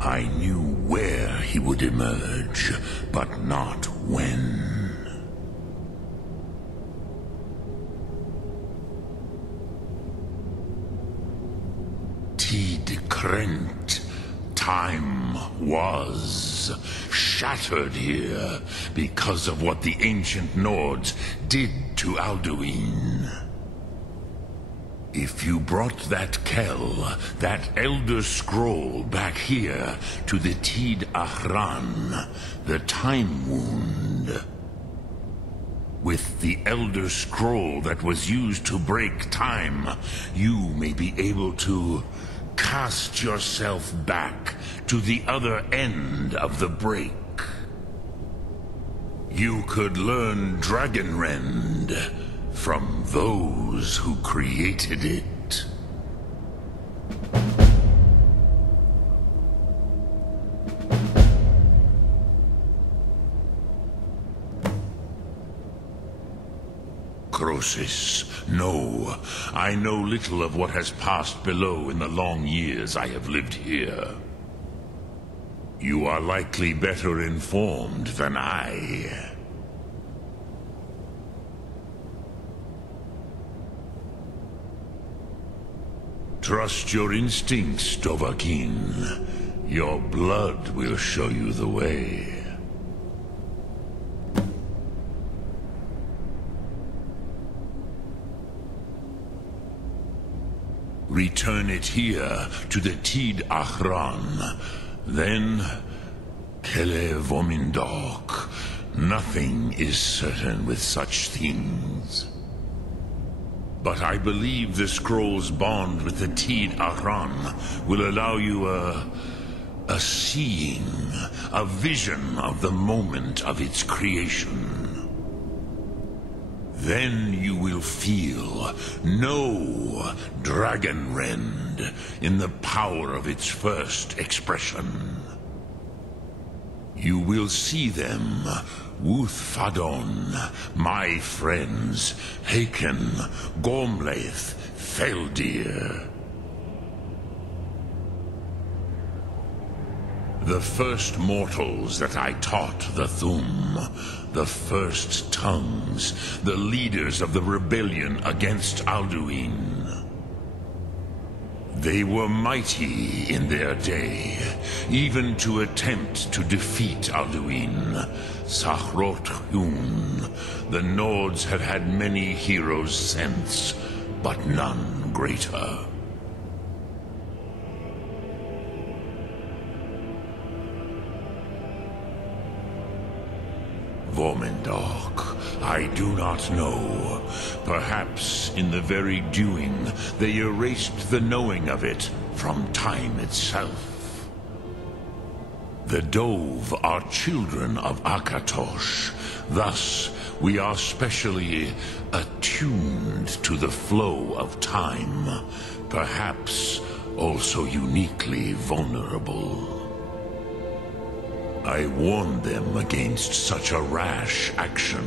I knew where he would emerge, but not when. Krent. Time was shattered here because of what the ancient Nords did to Alduin. If you brought that Kell, that Elder Scroll back here to the Tid Ahran, the Time Wound, with the Elder Scroll that was used to break time, you may be able to cast yourself back to the other end of the break. You could learn Dragonrend from those who created it. Crosis, no. I know little of what has passed below in the long years I have lived here. You are likely better informed than I. Trust your instincts, Dovahkiin. Your blood will show you the way. Return it here to the Tid Ahran. Then, Kele Vomindok. Nothing is certain with such things. But I believe the scroll's bond with the Tid Ahran will allow you a seeing, a vision of the moment of its creation. Then you will feel, know Dragonrend in the power of its first expression. You will see them, Wuthfadon, my friends, Haken, Gormlaith, Feldir. The first mortals that I taught the Thum, the first tongues, the leaders of the rebellion against Alduin. They were mighty in their day, even to attempt to defeat Alduin. Sahrot Hun, the Nords have had many heroes since, but none greater. Vomindok, I do not know. Perhaps in the very doing, they erased the knowing of it from time itself. The Dove are children of Akatosh. Thus, we are specially attuned to the flow of time. Perhaps also uniquely vulnerable. I warned them against such a rash action.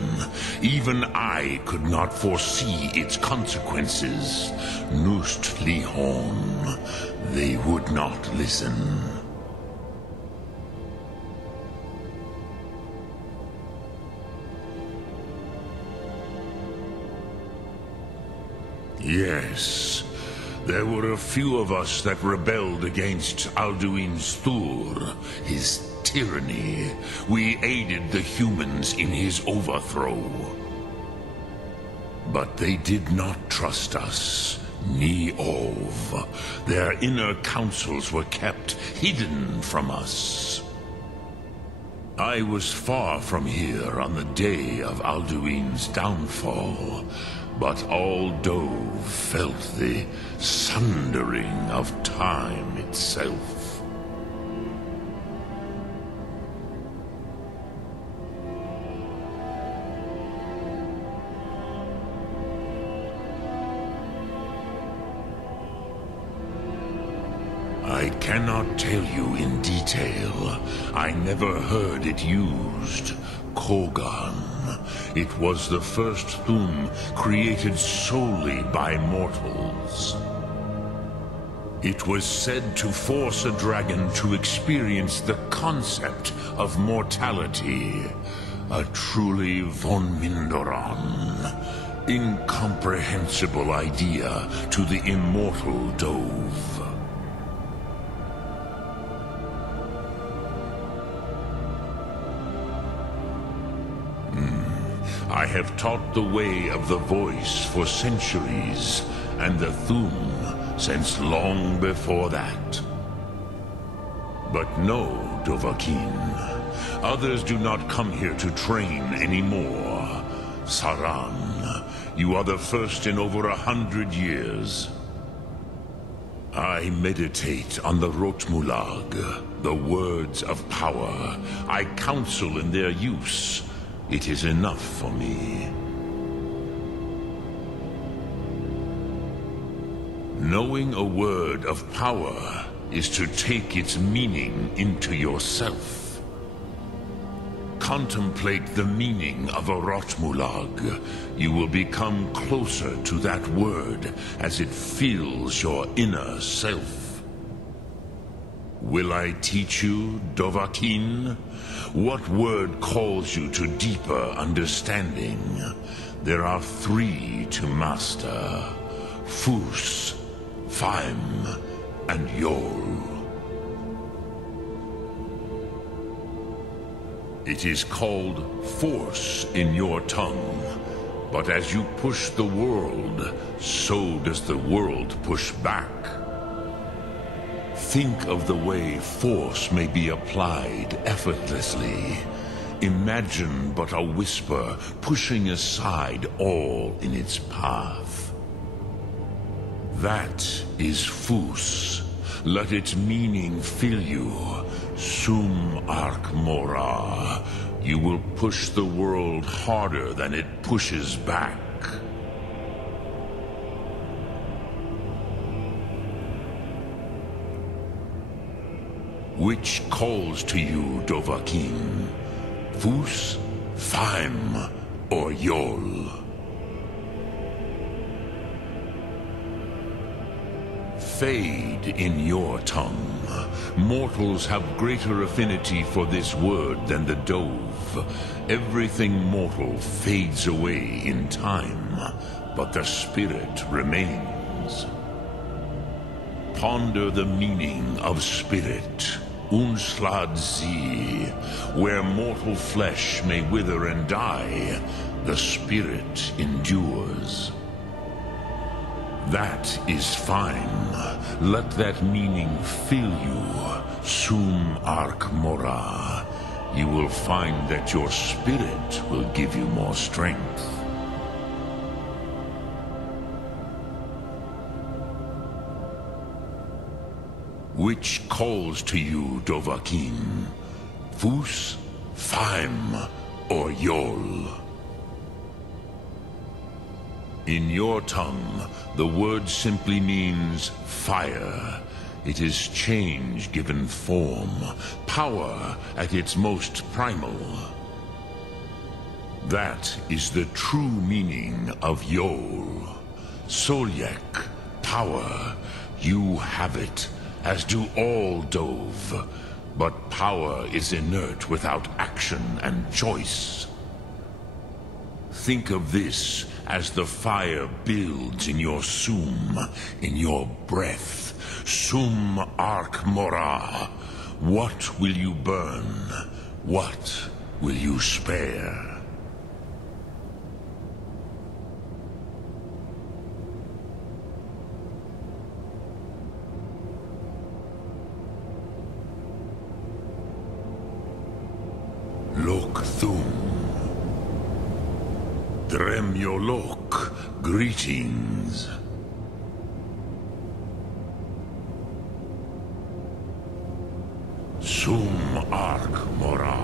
Even I could not foresee its consequences. Nust Lihon, they would not listen. Yes, there were a few of us that rebelled against Alduin's Thur, his tyranny. We aided the humans in his overthrow. But they did not trust us. Ni-Ov. Their inner counsels were kept hidden from us. I was far from here on the day of Alduin's downfall, but all Dove felt the sundering of time itself. I cannot tell you in detail. I never heard it used. Kogan. It was the first Thum created solely by mortals. It was said to force a dragon to experience the concept of mortality. A truly von Mindoran. Incomprehensible idea to the immortal Dove. I have taught the way of the voice for centuries, and the Thum since long before that. But no, Dovahkiin. Others do not come here to train anymore. Saran, you are the first in over 100 years. I meditate on the Rotmulag, the words of power. I counsel in their use. It is enough for me. Knowing a word of power is to take its meaning into yourself. Contemplate the meaning of a Rotmulag. You will become closer to that word as it fills your inner self. Will I teach you, Dovahkiin? What word calls you to deeper understanding? There are 3 to master. Fus, Faim, and Yol. It is called force in your tongue, but as you push the world, so does the world push back. Think of the way force may be applied effortlessly. Imagine but a whisper pushing aside all in its path. That is Fus. Let its meaning fill you. Sum Ark Mora. You will push the world harder than it pushes back. Which calls to you, Dovahkiin? Fus, Faim, or Yol? Fade in your tongue. Mortals have greater affinity for this word than the Dove. Everything mortal fades away in time, but the spirit remains. Ponder the meaning of spirit. Unslad Zi. Where mortal flesh may wither and die, the spirit endures. That is fine. Let that meaning fill you. Sum Ark Mora. You will find that your spirit will give you more strength. Which calls to you, Dovahkiin? Fus, Faim, or Yol? In your tongue, the word simply means fire. It is change given form, power at its most primal. That is the true meaning of Yol. Solyek, power. You have it, as do all Dove. But power is inert without action and choice. Think of this as the fire builds in your Sum, in your breath. Sum Ark Mora. What will you burn? What will you spare? Lok Thum. Dremyolok, greetings. Sum Ark Mora.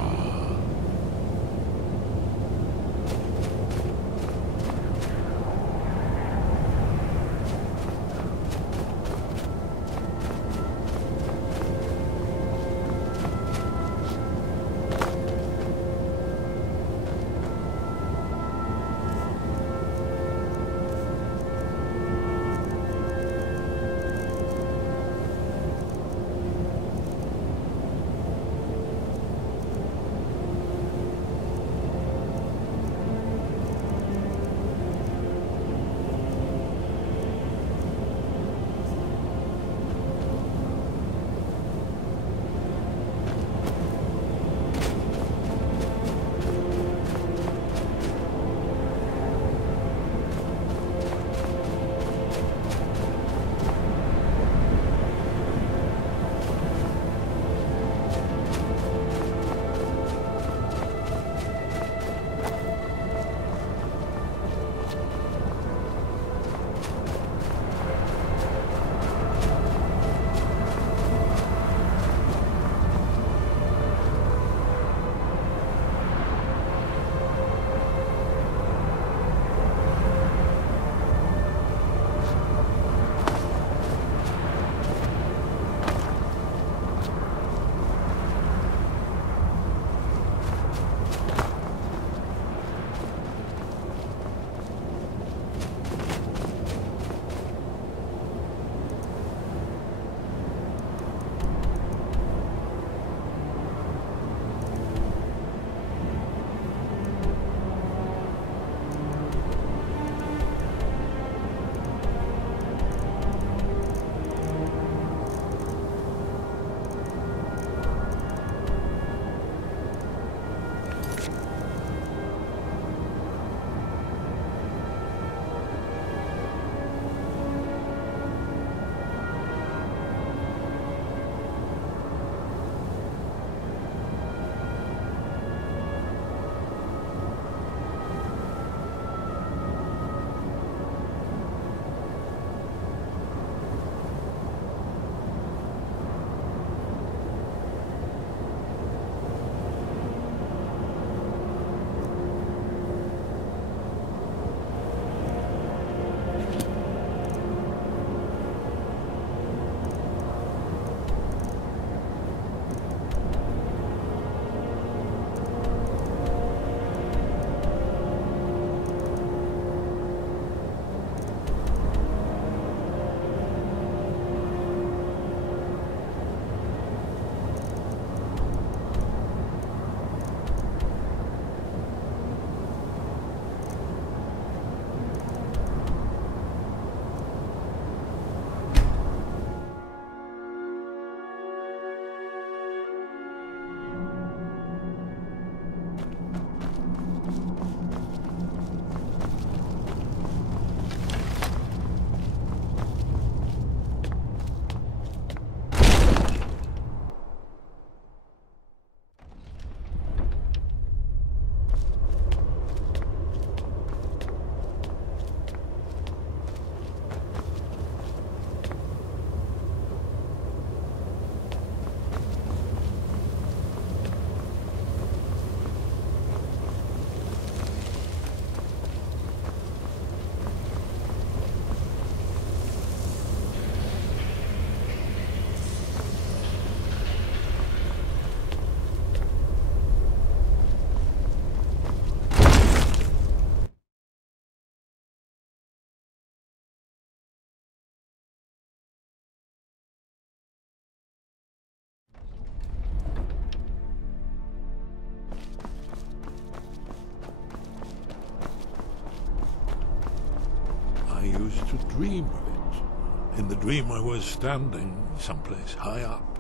dream of it. In the dream I was standing someplace high up,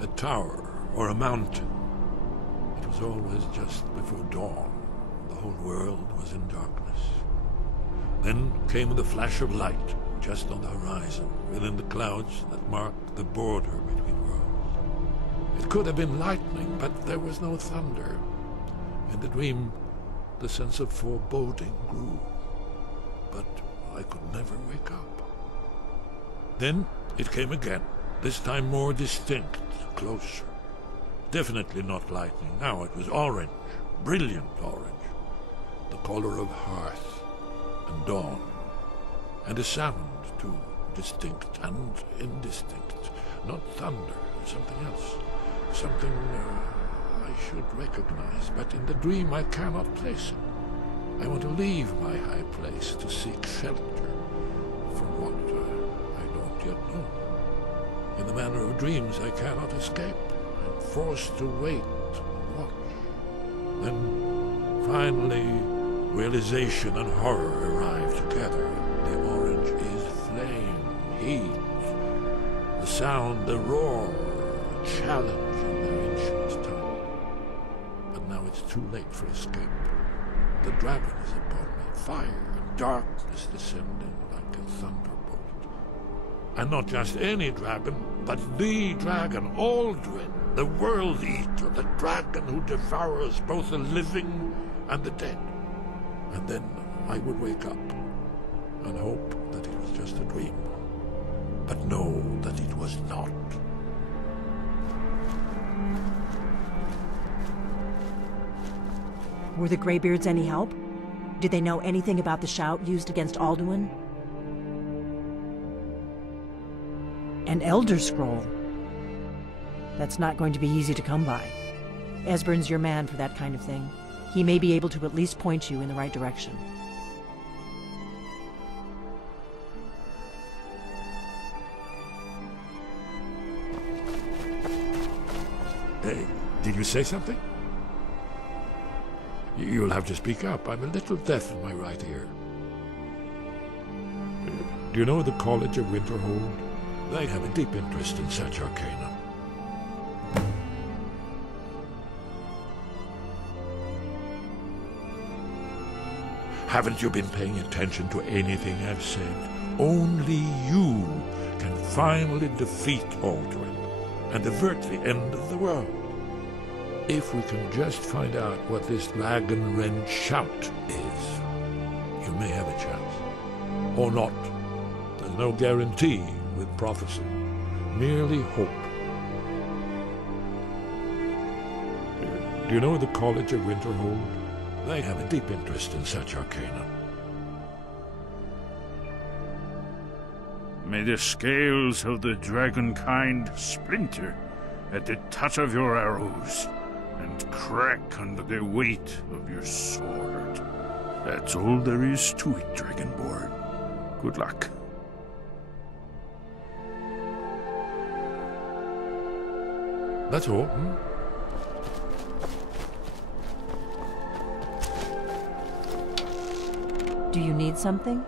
a tower or a mountain. It was always just before dawn. The whole world was in darkness. Then came the flash of light, just on the horizon, within the clouds that marked the border between worlds. It could have been lightning, but there was no thunder. In the dream, the sense of foreboding grew, but I could never wake up. Then it came again, this time more distinct, closer. Definitely not lightning. Now it was orange, brilliant orange, the color of hearth and dawn, and a sound too, distinct and indistinct. Not thunder, something else, something I should recognize, but in the dream I cannot place it. I want to leave my high place to seek shelter from what I don't yet know. In the manner of dreams I cannot escape. I'm forced to wait and watch. Then, finally, realization and horror arrive together. The orange is flame, heat, the sound, the roar, a challenge in their ancient tongue. But now it's too late for escape. The dragon is upon me, fire and darkness descending like a thunderbolt. And not just any dragon, but the dragon, Aldrin, the World Eater, the dragon who devours both the living and the dead. And then I would wake up and hope that it was just a dream, but know that it was not. Were the Greybeards any help? Did they know anything about the shout used against Alduin? An Elder Scroll. That's not going to be easy to come by. Esbern's your man for that kind of thing. He may be able to at least point you in the right direction. Hey, did you say something? You'll have to speak up. I'm a little deaf in my right ear. Do you know the College of Winterhold? They have a deep interest in such arcana. Haven't you been paying attention to anything I've said? Only you can finally defeat Aldrin and avert the end of the world. If we can just find out what this dragon-rend shout is, you may have a chance. Or not. There's no guarantee with prophecy. Merely hope. Do you know the College of Winterhold? They have a deep interest in such arcana. May the scales of the dragonkind splinter at the touch of your arrows, and crack under the weight of your sword. That's all there is to it, Dragonborn. Good luck. That's all, Do you need something?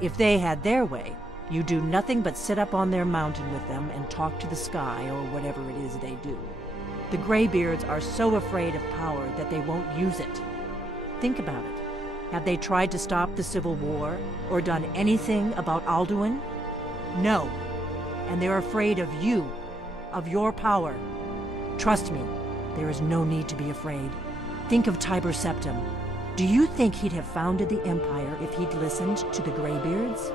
If they had their way, you do nothing but sit up on their mountain with them and talk to the sky or whatever it is they do. The Greybeards are so afraid of power that they won't use it. Think about it. Have they tried to stop the Civil War or done anything about Alduin? No. And they're afraid of you, of your power. Trust me, there is no need to be afraid. Think of Tiber Septim. Do you think he'd have founded the Empire if he'd listened to the Greybeards?